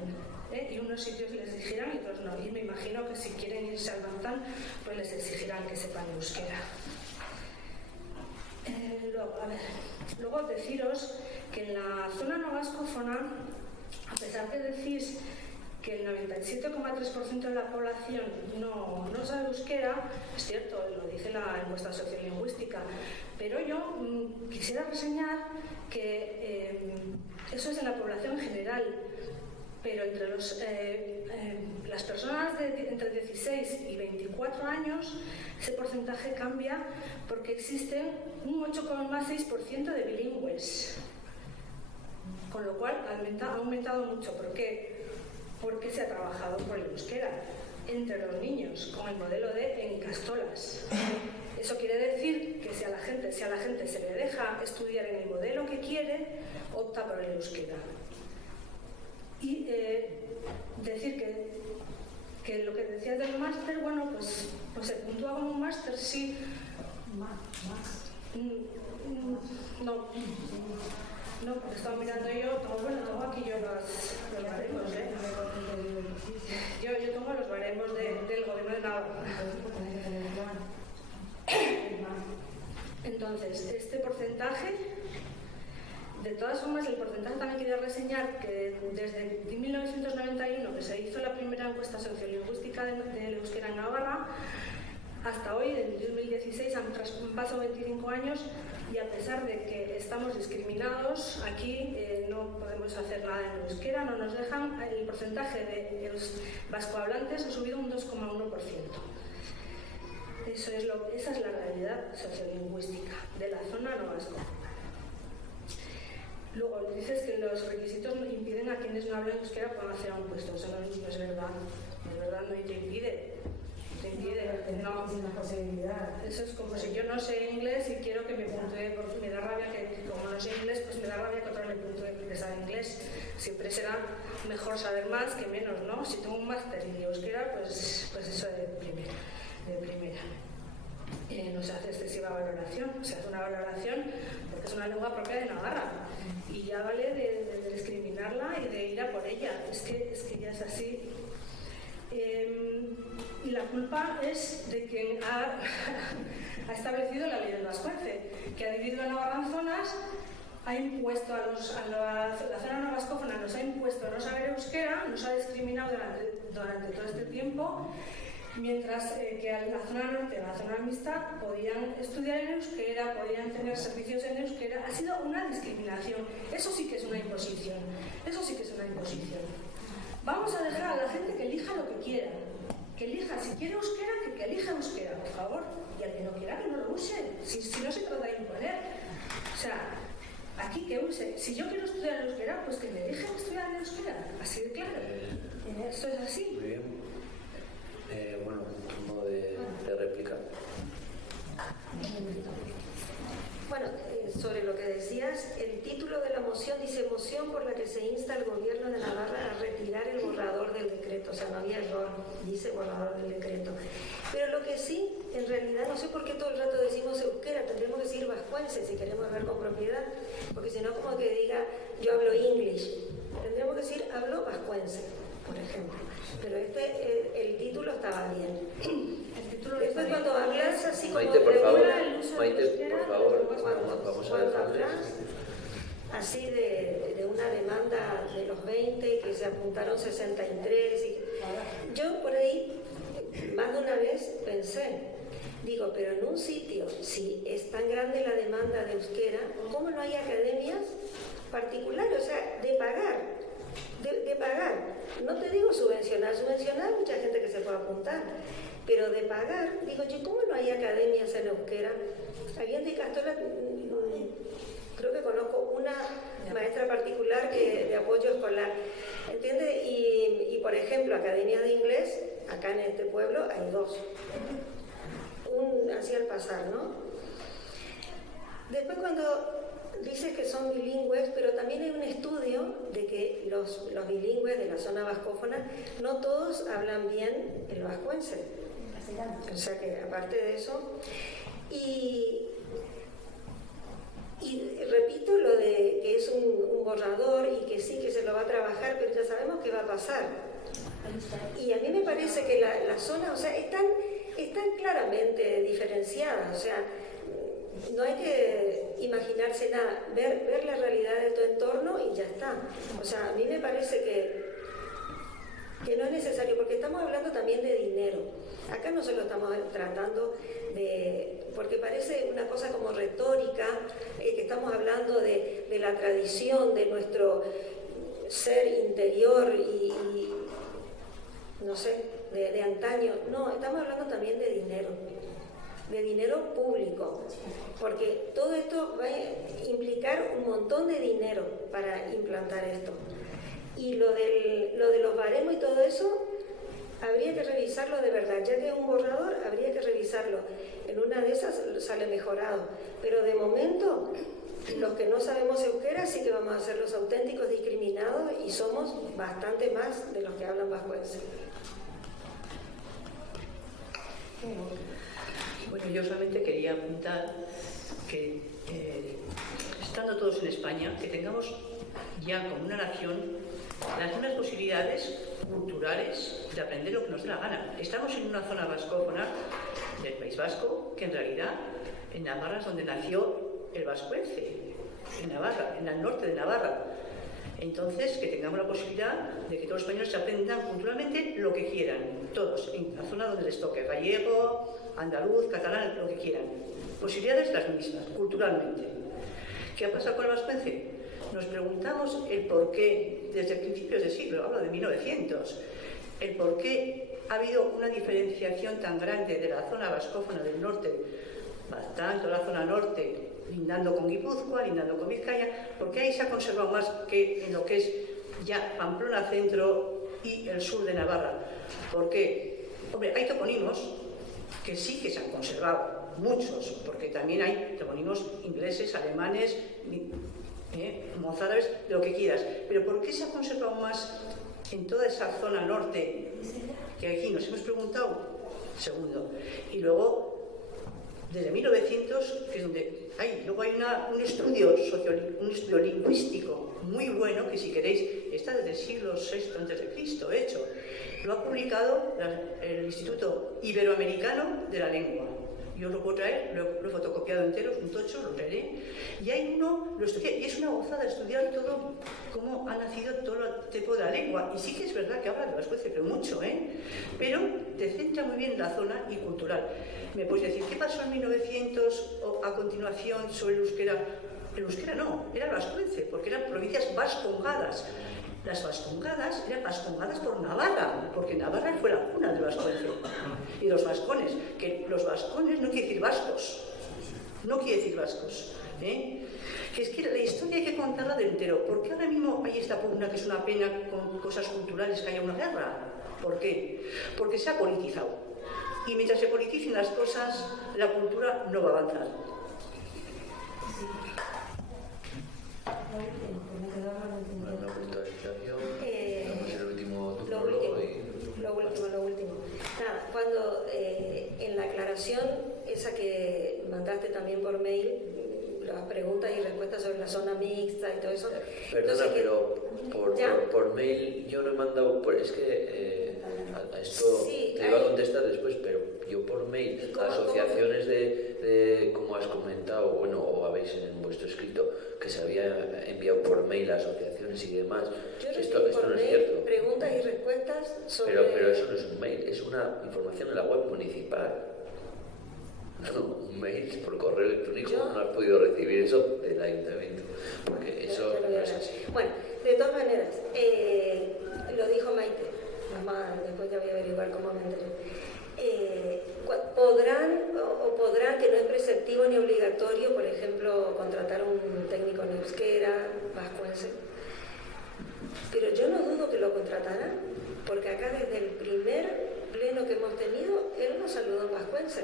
Y unos sitios les exigirán y otros no. Y me imagino que si quieren irse al Baztán, pues les exigirán que sepan euskera. Luego deciros que en la zona no vascófona, a pesar de decís que el 97,3% de la población no sabe euskera, es cierto, lo dice la encuesta sociolingüística, pero yo quisiera reseñar que eso es en la población en general, pero entre las personas de entre 16 y 24 años, ese porcentaje cambia porque existen un 8,6% de bilingües, con lo cual ha aumentado mucho. ¿Por qué? Porque se ha trabajado por el euskera entre los niños con el modelo de encastolas. Eso quiere decir que si a la gente se le deja estudiar en el modelo que quiere, opta por el euskera. Y decir que lo que decías del máster, bueno, pues se puntúa como un máster, sí. No, porque estaba mirando yo, tengo aquí yo los baremos, Yo tengo los baremos del gobierno de Navarra. Entonces, este porcentaje, de todas formas, el porcentaje también quería reseñar que desde 1991, que se hizo la primera encuesta sociolingüística del euskera en Navarra, hasta hoy, en 2016, han pasado 25 años y a pesar de que estamos discriminados, aquí no podemos hacer nada en euskera, no nos dejan, el porcentaje de los vascohablantes ha subido un 2,1%. Esa es la realidad sociolingüística de la zona no vasco. Luego, dices que los requisitos impiden a quienes no hablan euskera puedan acceder a un puesto. Eso no es verdad. No es verdad, no te impide. Te impide. No. Eso es como si yo no sé inglés y quiero que me puntúe, porque me da rabia que, como no sé inglés, pues me da rabia que otro le puntúe porque sabe inglés. Siempre será mejor saber más que menos, ¿no? Si tengo un máster y euskera, pues eso de primera. No se hace excesiva valoración, se hace una valoración porque es una lengua propia de Navarra y ya vale de discriminarla y de ir a por ella, es que ya es así. Y la culpa es de quien ha establecido la ley del vascuence, que ha dividido a Navarra en zonas, ha impuesto la zona no vascófona, nos ha impuesto no saber euskera, nos ha discriminado durante todo este tiempo. Mientras que a la zona norte, a la zona mixta, podían estudiar en euskera, podían tener servicios en euskera. Ha sido una discriminación. Eso sí que es una imposición. Eso sí que es una imposición. Vamos a dejar a la gente que elija lo que quiera. Que elija, si quiere euskera, que elija euskera, por favor. Y al que no quiera, que no lo use. Si no se trata de imponer. O sea, aquí que use. Si yo quiero estudiar en euskera, pues que me dejen estudiar en euskera. Así de claro. Esto es así. Muy bien. Bueno, un modo de réplica. Bueno, sobre lo que decías, el título de la moción dice moción por la que se insta al gobierno de Navarra a retirar el borrador del decreto. O sea, no había error, dice borrador del decreto. Pero lo que sí, en realidad, no sé por qué todo el rato decimos euskera, tendremos que decir vascuence si queremos ver con propiedad, porque si no, como que diga yo hablo English, tendremos que decir hablo vascuence, por ejemplo. Pero el título estaba bien. Después cuando hablas así como Maite, por favor, vamos a ver así de una demanda de los 20 que se apuntaron 63 yo por ahí más de una vez pensé, digo, pero en un sitio, si es tan grande la demanda de euskera, ¿cómo no hay academias particulares? O sea, de pagar. De pagar, no te digo subvencionar, mucha gente que se puede apuntar, pero de pagar, digo yo, ¿cómo no hay academias en euskera? Aquí en Castola creo que conozco una maestra particular de apoyo escolar, ¿entiendes? Y por ejemplo, academias de inglés, acá en este pueblo hay dos, así al pasar, ¿no? Después cuando dice que son bilingües, pero también hay un estudio de que los bilingües de la zona vascófona no todos hablan bien el vascuence. O sea que aparte de eso, y repito lo de que es un borrador y que sí que se lo va a trabajar, pero ya sabemos qué va a pasar. Y a mí me parece que la zona, o sea, están claramente diferenciadas, o sea, no hay que imaginarse nada, ver la realidad de tu entorno y ya está. O sea, a mí me parece que no es necesario, porque estamos hablando también de dinero. Acá no solo estamos tratando porque parece una cosa como retórica, que estamos hablando de la tradición, de nuestro ser interior y no sé, de antaño. No, estamos hablando también de dinero público, porque todo esto va a implicar un montón de dinero para implantar esto. Y lo de los baremos y todo eso, habría que revisarlo de verdad, ya que es un borrador, habría que revisarlo. En una de esas sale mejorado, pero de momento, los que no sabemos euskera sí que vamos a ser los auténticos discriminados y somos bastante más de los que hablan vascuence. Bueno, yo solamente quería apuntar que, estando todos en España, que tengamos ya como una nación las mismas posibilidades culturales de aprender lo que nos dé la gana. Estamos en una zona vascófona del País Vasco, que en realidad en Navarra es donde nació el vascuence, en Navarra, en el norte de Navarra. Entonces, que tengamos la posibilidad de que todos los españoles aprendan culturalmente lo que quieran, todos, en la zona donde les toque, gallego, andaluz, catalán, lo que quieran. Posibilidades las mismas, culturalmente. ¿Qué ha pasado con el vascuence? Nos preguntamos el por qué, desde principios de siglo, hablo de 1900, el por qué ha habido una diferenciación tan grande de la zona vascófona del norte, tanto la zona norte lindando con Guipúzcoa, lindando con Vizcaya, porque ahí se ha conservado más que en lo que es ya Pamplona Centro y el sur de Navarra. Porque, hombre, hay toponimos que sí que se han conservado, muchos, porque también hay toponimos ingleses, alemanes, mozárabes, de lo que quieras. Pero ¿por qué se ha conservado más en toda esa zona norte? Que aquí nos hemos preguntado. Segundo. Y luego, desde 1900, que es donde hay, luego hay un estudio lingüístico muy bueno, que si queréis, está desde el siglo VI a.C. hecho. Lo ha publicado el Instituto Iberoamericano de la Lengua. Yo lo puedo traer, lo he fotocopiado entero, es un tocho, lo traeré. Y hay uno, lo estudié, y es una gozada estudiar todo, cómo ha nacido todo el tipo de la lengua. Y sí que es verdad que habla de Vascuence, pero mucho, Pero te centra muy bien la zona y cultural. Me puedes decir, ¿qué pasó en 1900 o a continuación sobre el euskera? El euskera no, era el vascuence, porque eran provincias vascongadas. Las vascongadas eran vascongadas por Navarra, porque Navarra fue la cuna del vascuence. Y los vascones, que los vascones no quiere decir vascos, no quiere decir vascos. Que es que la historia hay que contarla de entero. ¿Por qué ahora mismo hay esta pugna que es una pena con cosas culturales que haya una guerra? ¿Por qué? Porque se ha politizado. Y mientras se politicen las cosas, la cultura no va a avanzar. Lo último. Nada, cuando en la aclaración esa que mandaste también por mail, las preguntas y respuestas sobre la zona mixta y todo eso. Perdona, pero por mail yo no he mandado, es que a esto sí, te iba a contestar después, pero yo por mail, asociaciones de como has comentado, bueno, o habéis en vuestro escrito, que se había enviado por mail a asociaciones y demás. Esto no es cierto. Preguntas y respuestas sobre... Pero eso no es un mail, es una información en la web municipal. No, un mail por correo electrónico no has podido recibir eso del ayuntamiento, porque eso no es así. Bueno, de todas maneras, lo dijo Maite, mamá, después ya voy a averiguar cómo me enteré. Podrán, que no es preceptivo ni obligatorio, por ejemplo, contratar un técnico en euskera, vascuence. Pero yo no dudo que lo contrataran, porque acá desde el primer pleno que hemos tenido, él nos saludó en vascuence.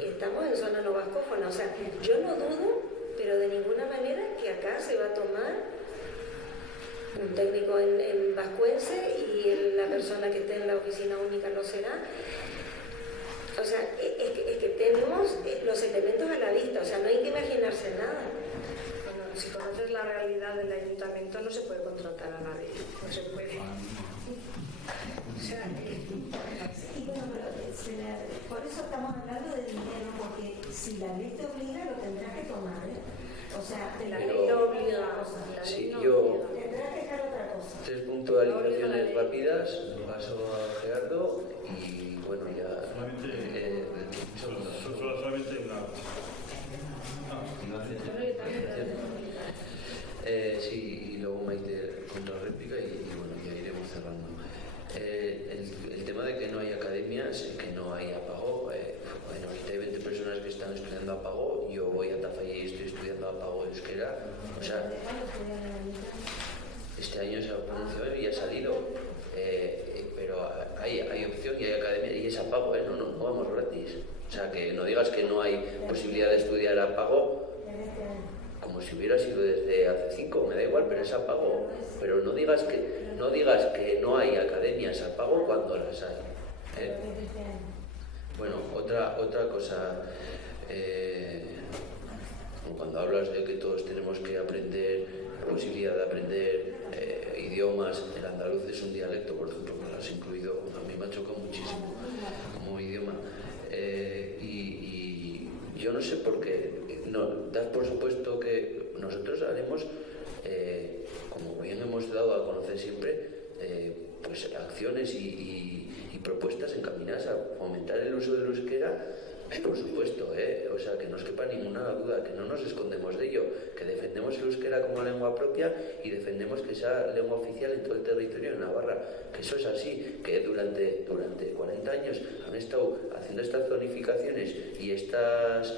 Estamos en zona no vascófona, o sea, yo no dudo, pero de ninguna manera, que acá se va a tomar un técnico en vascuence y la persona que esté en la oficina única no será. O sea, es que tenemos los elementos a la vista, o sea, no hay que imaginarse nada. Bueno, si conoces la realidad del ayuntamiento no se puede contratar a nadie, no se puede. O sea, y bueno, pero por eso estamos hablando de dinero, porque si la ley te obliga, lo tendrás que tomar, O sea, la ley no obliga. Sí, tendrás que dejar otra cosa. 3 puntualizaciones rápidas, paso a Gerardo y bueno, ya... Solamente una... sí, y luego Maite contra réplica y bueno, ya iremos cerrando. El tema de que no hay academias, que no hay apago, bueno, ahorita hay 20 personas que están estudiando apago, yo voy a Tafalla y estoy estudiando apago de euskera, o sea, este año se ha pronunciado y ha salido, pero hay opción y hay academia y es apago, no vamos gratis, o sea, que no digas que no hay posibilidad de estudiar apago, como si hubiera sido desde hace 5, me da igual, pero es apago, pero no digas que no hay academias a pago cuando las hay. Bueno, otra cosa, cuando hablas de que todos tenemos que aprender, la posibilidad de aprender idiomas, el andaluz es un dialecto, por ejemplo, que lo has incluido, a mí me ha chocado muchísimo como idioma. Y yo no sé por qué, das por supuesto que nosotros haremos, como bien hemos dado a conocer siempre, pues acciones y propuestas encaminadas a fomentar el uso del euskera Por supuesto, o sea, que no os quepa ninguna duda, que no nos escondemos de ello, que defendemos el euskera como lengua propia y defendemos que sea lengua oficial en todo el territorio de Navarra, que eso es así, que durante 40 años han estado haciendo estas zonificaciones y estas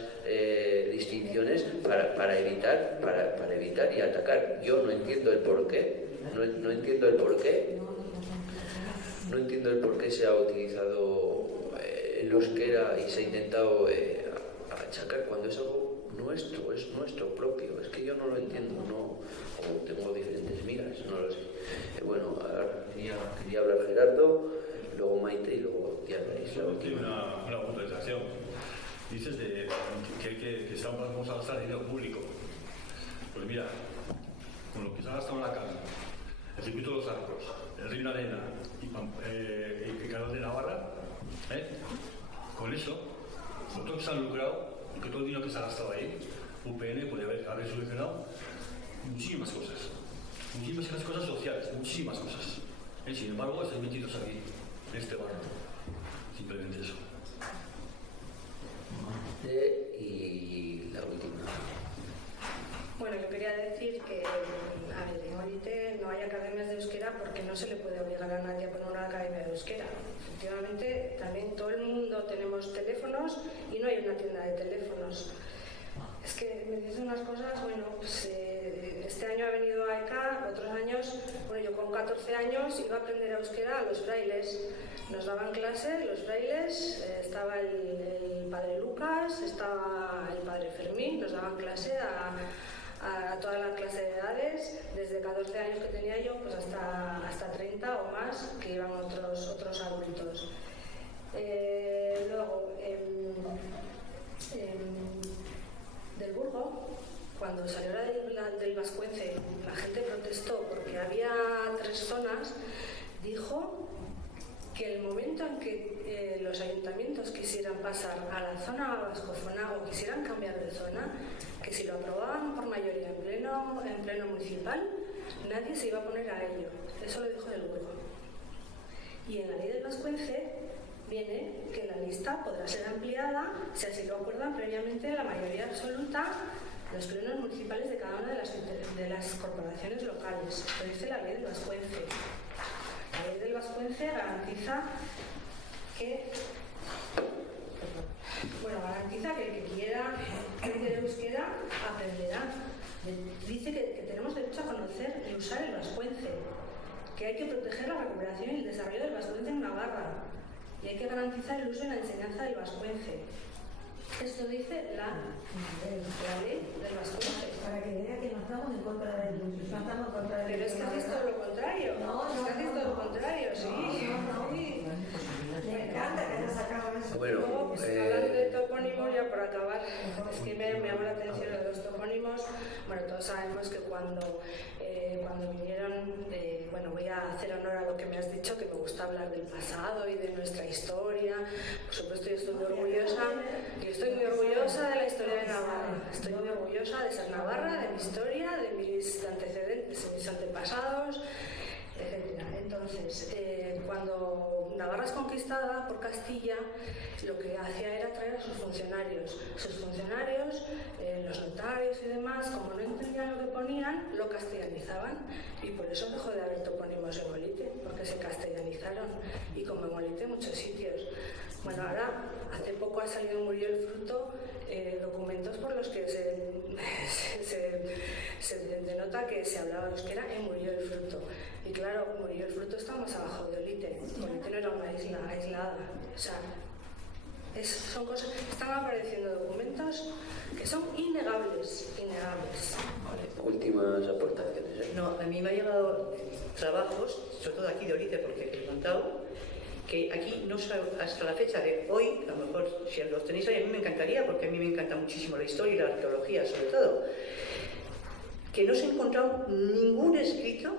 distinciones para evitar y atacar. Yo no entiendo el porqué, no entiendo el porqué se ha utilizado el euskera y se ha intentado achacar cuando es algo nuestro, es nuestro propio. Es que yo no lo entiendo, o tengo diferentes miras, no lo sé. Bueno, ahora quería hablar Gerardo, luego Maite y luego Diana. Solo tiene una puntualización. Dices que vamos a gastar dinero público. Pues mira, con lo que se ha gastado en la carne, el circuito de los arcos, el Río Arena y Canal de Navarra, con eso, vosotros se han lucrado, que todo el dinero que se ha gastado ahí, UPN puede haber solucionado muchísimas cosas sociales, muchísimas cosas. Sin embargo, estáis metidos aquí, en este barrio. Simplemente eso. Y la última. Bueno, yo quería decir que, en Olite no hay academias de euskera porque no se le puede obligar a nadie a poner una academia de euskera. Efectivamente, también todo el mundo tenemos teléfonos y no hay una tienda de teléfonos. Es que me dicen unas cosas, bueno, pues este año ha venido a ECA, otros años, bueno, yo con 14 años iba a aprender euskera a los frailes. Nos daban clase los frailes, estaba el padre Lucas, estaba el padre Fermín, nos daban clase a toda la clase de edades, desde 14 años que tenía yo pues hasta 30 o más que iban otros adultos. Luego, del Burgo, cuando salió del Vascuence, la gente protestó porque había 3 zonas, dijo que el momento en que los ayuntamientos quisieran pasar a la zona vascófona o quisieran cambiar de zona, que si lo aprobaban por mayoría en pleno municipal, nadie se iba a poner a ello. Eso lo dijo del Burgo. Y en la ley del Vascuence viene que la lista podrá ser ampliada si así lo acuerdan previamente la mayoría absoluta los plenos municipales de cada una de las corporaciones locales. Lo dice la ley del Vascuence. La ley del Vascuence garantiza que el que quiera aprender euskera aprenderá. Dice que tenemos derecho a conocer y usar el vascuence, que hay que proteger la recuperación y el desarrollo del vascuence en Navarra y hay que garantizar el uso y la enseñanza del vascuence. Esto dice la ley del vascuence. Para que vea que no estamos en contra del uso, no estamos en contra del uso. Pero es que hacéis todo lo contrario. Hacéis todo lo contrario, sí. Me encanta que hayas sacado eso. Bueno, Luego, pues, hablando de topónimos, ya por acabar, es que me llama la atención de los topónimos. Bueno, todos sabemos que cuando vinieron, bueno, voy a hacer honor a lo que me has dicho, que me gusta hablar del pasado y de nuestra historia. Por supuesto, yo estoy muy orgullosa de la historia de Navarra. Estoy muy orgullosa de ser navarra, de mi historia, de mis antecedentes, de mis antepasados, etc. Entonces, cuando Navarra es conquistada por Castilla, lo que hacía era traer a sus funcionarios. Sus funcionarios, los notarios y demás, como no entendían lo que ponían, lo castellanizaban. Y por eso dejó de haber topónimos en Olite, porque se castellanizaron. Y como en Olite, muchos sitios. Bueno, ahora, hace poco ha salido en Murió el Fruto documentos por los que se denota que se hablaba euskera en Murió el Fruto. Y claro, Murió el Fruto está más abajo de Olite. Olite no era una isla aislada. O sea, son cosas, están apareciendo documentos que son innegables. Vale, últimas aportaciones. No, a mí me ha llegado trabajos, sobre todo aquí de Olite, porque he contado, que aquí no hasta la fecha de hoy, a lo mejor si los tenéis ahí, a mí me encantaría, porque a mí me encanta muchísimo la historia y la arqueología sobre todo, que no se ha encontrado ningún escrito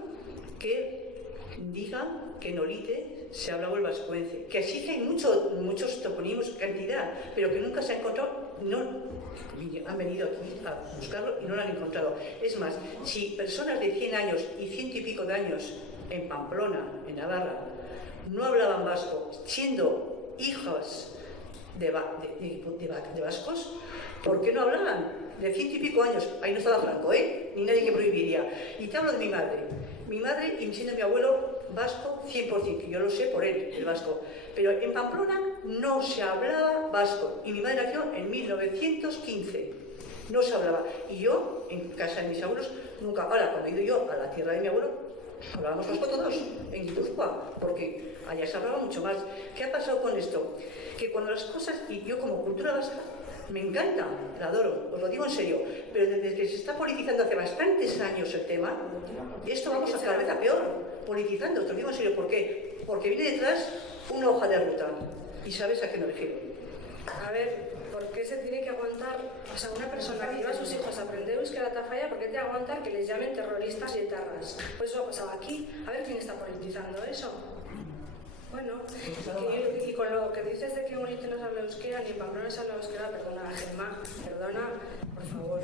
que diga que en Olite se hablaba el vascuence, que sí que hay muchos toponimos, cantidad, pero que nunca se ha encontrado, han venido aquí a buscarlo y no lo han encontrado. Es más, si personas de 100 años y 100 y pico de años en Pamplona, en Navarra, no hablaban vasco, siendo hijos de vascos, ¿por qué no hablaban? De 100 y pico años, ahí no estaba Franco, ni nadie que prohibiría. Y te hablo de mi madre y siendo mi abuelo vasco 100%, que yo lo sé por él, el vasco. Pero en Pamplona no se hablaba vasco, y mi madre nació en 1915, no se hablaba. Y yo, en casa de mis abuelos, nunca. Ahora, cuando he ido yo a la tierra de mi abuelo, hablábamos vasco todos, en Guipúzcoa, porque allá se hablaba mucho más. ¿Qué ha pasado con esto? Que cuando las cosas, y yo como cultura vasca, me encanta, la adoro, os lo digo en serio, pero desde que se está politizando hace bastantes años el tema, esto vamos a cada vez a peor, politizando, te lo digo en serio, ¿por qué? Porque viene detrás una hoja de ruta, y sabes a qué me refiero. A ver, ¿por qué se tiene que aguantar? O sea, una persona que lleva a sus hijos a aprender euskera tafalla, ¿por qué te aguantar que les llamen terroristas y etarras? Pues eso ha pasado aquí, a ver quién está politizando eso. Bueno, y con lo que dices de que en Olite no se habla euskera, ni en Pamplona se habla euskera, perdona, Gemma, perdona, por favor.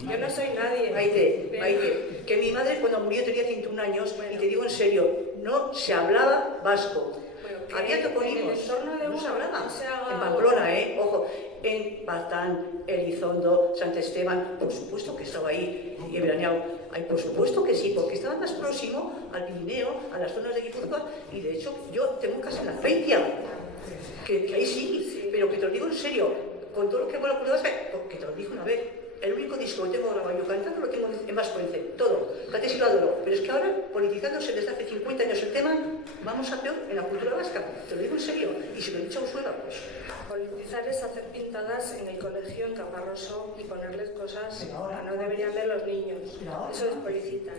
Yo no soy nadie. Maite, que mi madre cuando murió tenía 101 años, y te digo en serio, no se hablaba vasco. Había toponimos, no se hablaba. En Pamplona, ojo, en Batán, Elizondo, Sant Esteban, por supuesto que estaba ahí, y en Veraneau, por supuesto que sí, porque estaba más próximo al Pirineo, a las zonas de Guipúzcoa, y de hecho yo tengo casa en la Feitia, que ahí sí, pero que te lo digo en serio, con todo lo que hago la cultura vasca, que te lo dije una vez. El único disco que tengo grabado yo cantando lo tengo en vascuence, todo. Casi lo adoro. Pero es que ahora, politizándose desde hace 50 años el tema, vamos a peor en la cultura vasca. Te lo digo en serio. Y si lo he dicho a Usuela, pues. Politizar es hacer pintadas en el colegio en Caparroso y ponerles cosas que no deberían ver los niños. Eso es politizar.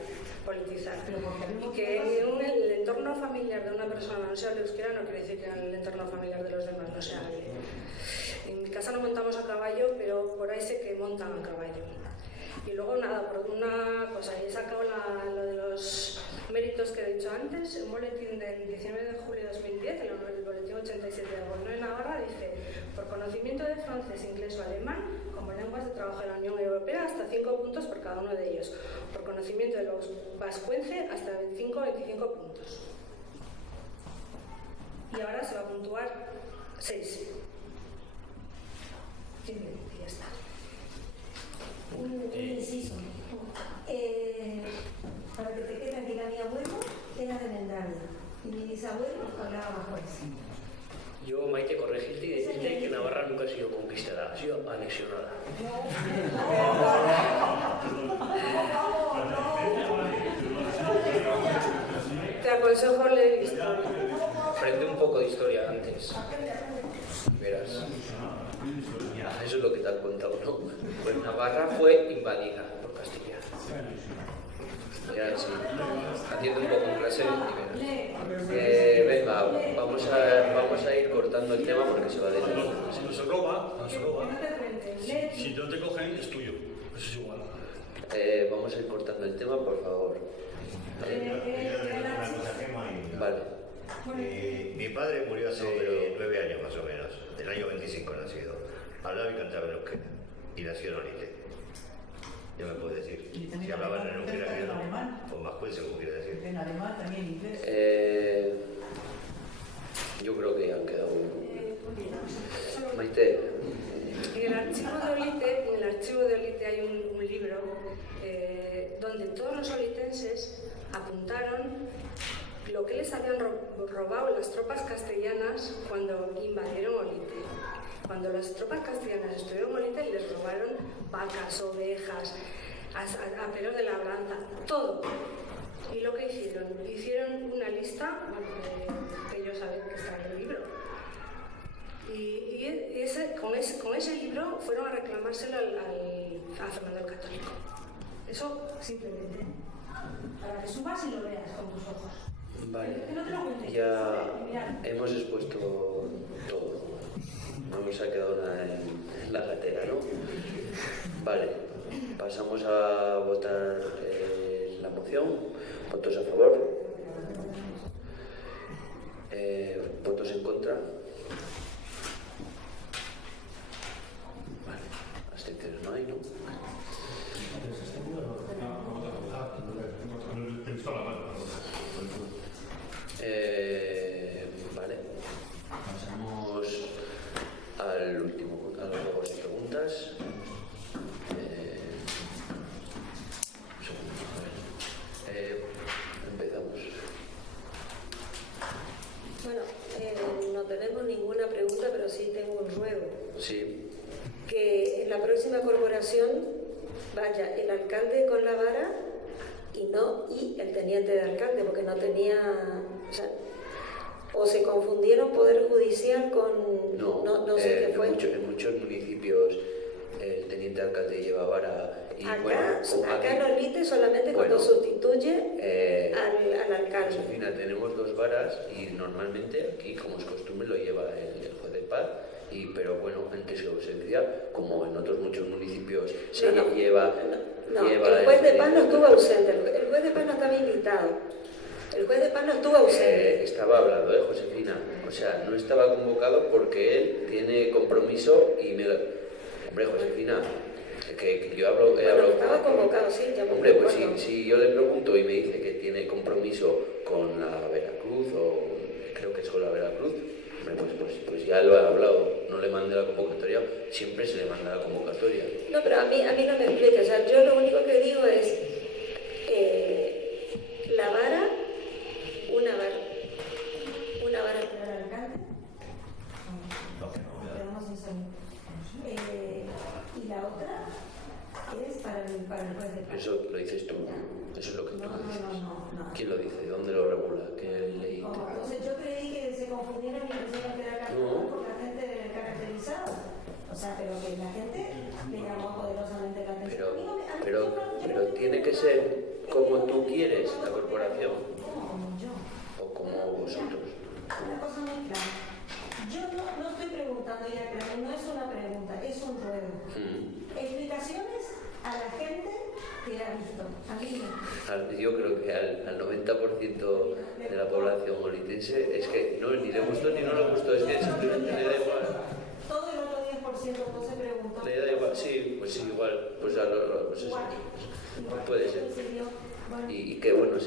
Y que en el entorno familiar de una persona no se hable euskera no quiere decir que en el entorno familiar de los demás no se hable. En mi casa no montamos a caballo, pero por ahí sé que montan a caballo. Y luego nada, por una cosa, he sacado lo de los méritos que he dicho antes, un boletín del 19 de julio de 2010, el boletín 87 del Gobierno de Navarra, dice, por conocimiento de francés, inglés o alemán, como lenguas de trabajo de la Unión Europea, hasta 5 puntos por cada uno de ellos. Por conocimiento de los vascuence, hasta 25 puntos. Y ahora se va a puntuar 6. Y ya está. Un inciso. Para que te quede aquí, mi abuelo era de Mendralia y mi bisabuelo hablaba bajo el Yo, Maite, corregirte y decirte que Navarra nunca ha sido conquistada, ha sido anexionada. Te aconsejo leer historia. Aprende un poco de historia antes. Verás. Eso es lo que te han contado, ¿no? Pues Navarra fue invadida por Castilla. Ya, sí. Haciendo un poco en clase y verás. Venga, vamos a ir cortando el tema porque se va a decir. Si no se roba, si no te cogen, es tuyo. Eso es igual. Vamos a ir cortando el tema, por favor. Vale. Mi padre murió hace 9 años más o menos, del año 25 nacido. Hablaba y cantaba en euskera y nació en Olite. Ya me puedes decir. Si hablaban en euskera, o más cuense, como quiere decir. En alemán, también en inglés. Yo creo que han quedado. Maite. En el archivo de Olite hay un libro donde todos los olitenses apuntaron lo que les habían robado las tropas castellanas cuando invadieron Olite. Cuando las tropas castellanas estuvieron en Olite, les robaron vacas, ovejas, aperos de labranza, todo. ¿Y lo que hicieron? Hicieron una lista, que ellos saben que está en el libro. Y con ese libro fueron a reclamárselo a Fernando el Católico. Eso simplemente. Para que subas y lo veas con tus ojos. Vale, ya hemos expuesto todo. No nos ha quedado nada en la gatera, ¿no? Vale, pasamos a votar la moción. ¿Votos a favor? ¿Votos en contra? Vale, abstenciones no hay, ¿no? Vale. la próxima corporación vaya el alcalde con la vara y el teniente de alcalde, porque no tenía... O se confundieron Poder Judicial con... No sé qué fue. En muchos municipios el teniente alcalde lleva vara. Y acá en Olite solamente cuando sustituye al alcalde. Josefina, tenemos 2 varas y normalmente aquí, como es costumbre, lo lleva el juez de paz. Pero bueno, en que se ausencia, como en otros muchos municipios, lleva... el juez de paz no estuvo ausente, el juez de paz no estaba invitado. El juez de paz no estuvo ausente. Estaba hablando, Josefina. O sea, no estaba convocado porque él tiene compromiso y me... Hombre, Josefina, que yo hablo... Estaba convocado, sí. Hombre, pues si yo le pregunto y me dice que tiene compromiso con la Veracruz, o creo que es con la Veracruz, pues ya lo he hablado, no le mandé la convocatoria, siempre se le manda la convocatoria. No, pero a mí no me explica, o sea, yo lo único que digo es la vara, una vara para el alcalde, quedamos sin sonido, y la otra es para el juez de paz. Eso lo dices tú, eso es lo que tú dices. No. ¿Quién lo dice? ¿Dónde lo regula? ¿Qué ley? Entonces yo creí que se confundieron y pensaron que era Carlos por la gente caracterizada. O sea, pero que la gente le llamó poderosamente la atención. Pero tiene que ser como tú quieres la corporación. Como yo. O como vosotros. Una cosa muy clara. Yo no estoy preguntando ya, claro, no es una pregunta, es un ruego. Explicaciones a la gente que ha visto. A mí no. Yo creo que al 90% de la población olitense es que ni le gustó ni no le gustó, es que simplemente le da igual. Todo el otro 10% no se preguntó. Le da igual, sí, igual, pues eso. Puede ser. Y que bueno,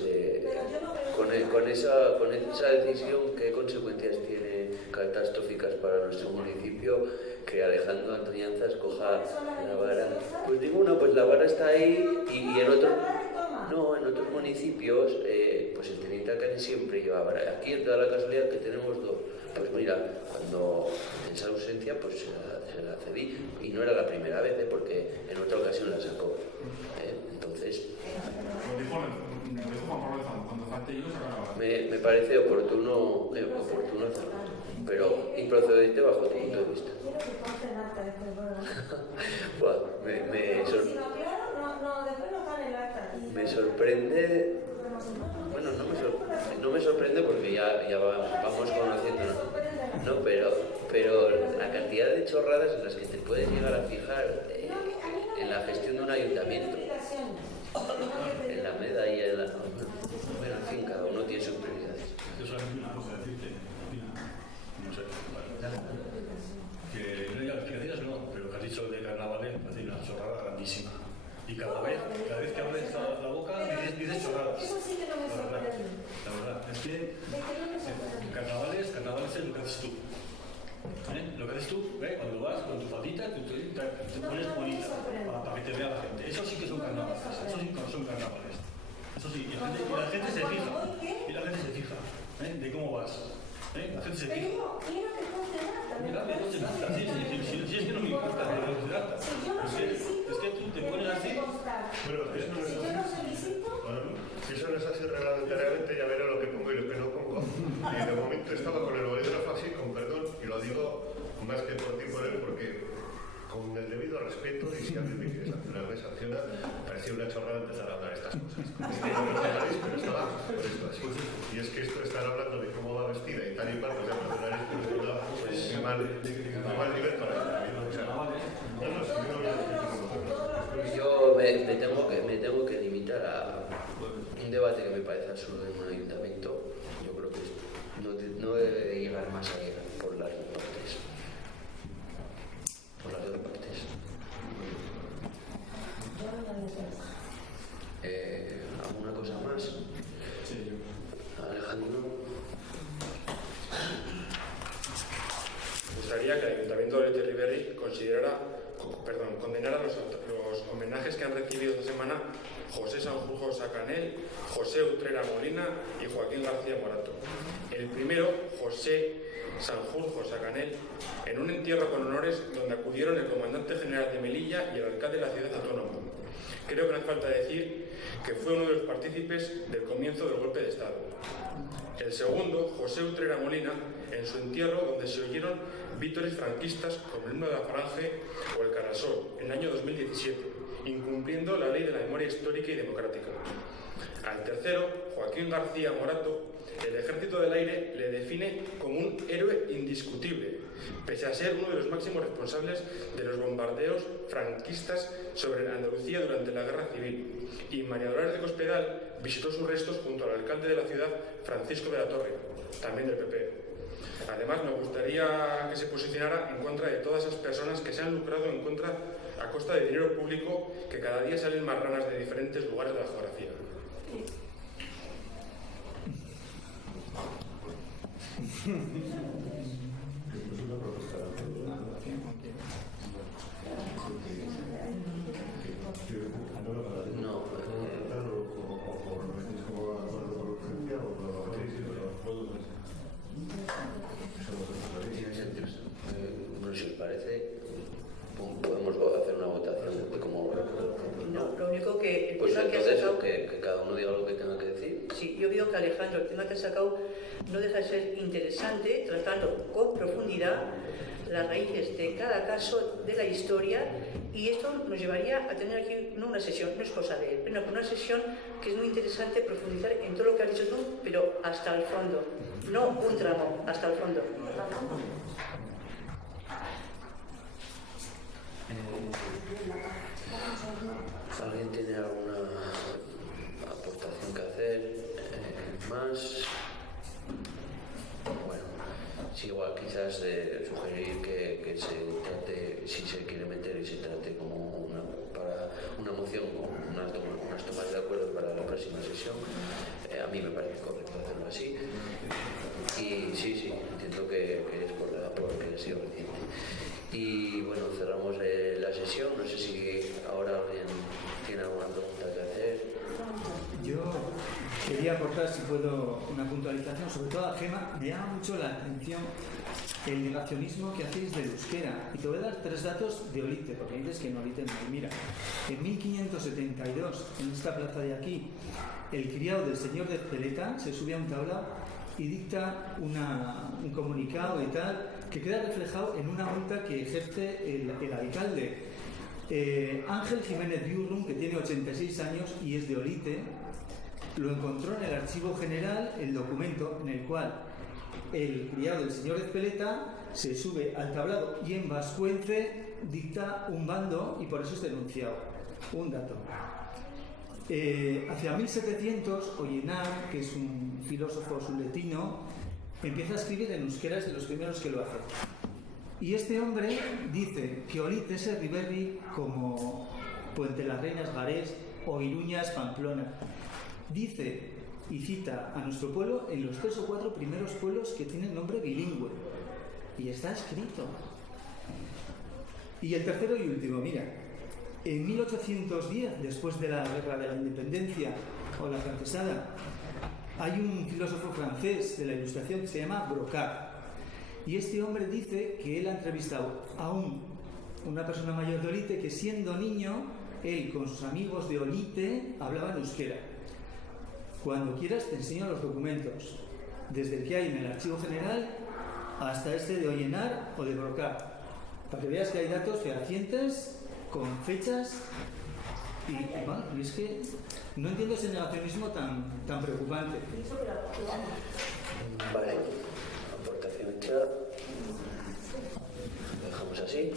con esa decisión, ¿qué consecuencias tiene catastróficas para nuestro municipio que Alejandro Antoñanzas coja la vara? Pues ninguna, pues la vara está ahí y en otros municipios, pues el teniente alcalde siempre lleva vara. Aquí da la casualidad que tenemos 2. Pues mira, cuando en esa ausencia, pues se la cedí y no era la primera vez, porque en otra ocasión la sacó. Entonces... Me parece oportuno hacerlo, pero improcedente bajo tu punto de vista. Me sorprende. Bueno, no me sorprende porque ya vamos conociéndonos. No, pero la cantidad de chorradas en las que te puedes llegar a fijar en la gestión de un ayuntamiento, en la medalla, bueno, en fin, cada uno tiene sus prioridades. Yo solamente una cosa decirte, no sé, que no digas explicaciones, no, pero que has dicho de carnavales, me hace una chorrada grandísima. Y cada vez que abres la boca dices chorradas. Eso sí que no me sorprende. La verdad, es que carnavales es lo que haces tú. Lo que haces tú, cuando vas con tu faldita, te pones bonita para que te vea la gente. Eso sí que son carnavales. Eso sí que son carnavales. Eso sí, y la gente se fija. Y la gente se fija de cómo vas. La gente se fija. Mira, me conste nada. Si es que no me importa, pero no se trata. Es que tú te pones así. Bueno, si eso no es así reglamentariamente, ya veré lo que pongo y lo que no pongo. Y de momento estaba con el bolígrafo así, con perdón, y lo digo más que por ti, por él, porque con el debido respeto, y si alguien me quiere sancionar, me sanciona, parecía una chorrada empezar a hablar estas cosas. Pero estaba por esto así. Y es que esto de estar hablando de cómo va vestida y tal y cual, pues ya perdonar esto es verdad, pues muy mal nivel para el o sea, yo me tengo que limitar a un debate que me parece absurdo en un ayuntamiento. Yo creo que no debe de llegar más allá por las dos partes. ¿Alguna cosa más? Sí, yo. Alejandro. Me gustaría que el Ayuntamiento de Olite Riberri considerara, condenar a los homenajes que han recibido esta semana José Sanjurjo Sacanel, José Utrera Molina y Joaquín García Morato. El primero, José Sanjurjo Sacanel, en un entierro con honores donde acudieron el comandante general de Melilla y el alcalde de la ciudad autónoma. Creo que no hace falta decir que fue uno de los partícipes del comienzo del golpe de Estado. El segundo, José Utrera Molina, en su entierro donde se oyeron vítores franquistas como el himno de la Falange o el Carasol en el año 2017, incumpliendo la ley de la memoria histórica y democrática. Al tercero, Joaquín García Morato, el Ejército del Aire le define como un héroe indiscutible, pese a ser uno de los máximos responsables de los bombardeos franquistas sobre Andalucía durante la Guerra Civil. Y María Dolores de Cospedal visitó sus restos junto al alcalde de la ciudad, Francisco de la Torre, también del PP. Además, me gustaría que se posicionara en contra de todas esas personas que se han lucrado a costa de dinero público, que cada día salen más ranas de diferentes lugares de la geografía. Bueno, si os parece, podemos hacer una votación de cómo... No, lo único que... El pues tema entonces, que ha sacado, que cada uno diga lo que tenga que decir. Sí, yo veo que Alejandro, el tema que ha sacado no deja de ser interesante, tratando con profundidad las raíces de cada caso de la historia, y esto nos llevaría a tener aquí no una sesión, no es cosa de él, pero una sesión que es muy interesante profundizar en todo lo que has dicho tú, pero hasta el fondo, no un tramo, hasta el fondo. ¿Alguien tiene alguna aportación que hacer? ¿Más? Bueno, sí, igual quizás sugerir que se trate, si se quiere meter y se trate como para una moción o unas tomas de acuerdo para la próxima sesión. A mí me parece correcto hacerlo así. Y sí, entiendo que es porque ha sido reciente. Y bueno, cerramos la sesión. No sé si ahora alguien tiene alguna pregunta que hacer. Yo quería aportar, si puedo, una puntualización, sobre todo a Gema. Me llama mucho la atención el negacionismo que hacéis del euskera. Y te voy a dar 3 datos de Olite, porque dices que en Olite no hay. Mira, en 1572, en esta plaza de aquí, el criado del señor de Ezpeleta se sube a un tablao y dicta un comunicado y tal, que queda reflejado en una multa que ejerce el alcalde. Ángel Jiménez Biurrum, que tiene 86 años y es de Olite, lo encontró en el archivo general el documento en el cual el criado del señor Ezpeleta se sube al tablado y en vascuence dicta un bando y por eso es denunciado. Un dato. Hacia 1700, Ollenar, que es un filósofo suletino, empieza a escribir en euskera, es de los primeros que lo hace. Y este hombre dice que Olite es Erriberri como Puente las Reinas Garés o Iruñas Pamplona. Dice y cita a nuestro pueblo en los 3 o 4 primeros pueblos que tienen nombre bilingüe. Y está escrito. Y el tercero y último, mira. En 1810, después de la Guerra de la Independencia o la Francesada, hay un filósofo francés de la Ilustración que se llama Brocard. Y este hombre dice que él ha entrevistado a una persona mayor de Olite que, siendo niño, él con sus amigos de Olite hablaban euskera. Cuando quieras te enseño los documentos, desde el que hay en el Archivo General hasta este de Ollenar o de Brocard, para que veas que hay datos fehacientes con fechas y es que no entiendo ese negacionismo tan preocupante. Vale, aportación hecha. Lo dejamos así.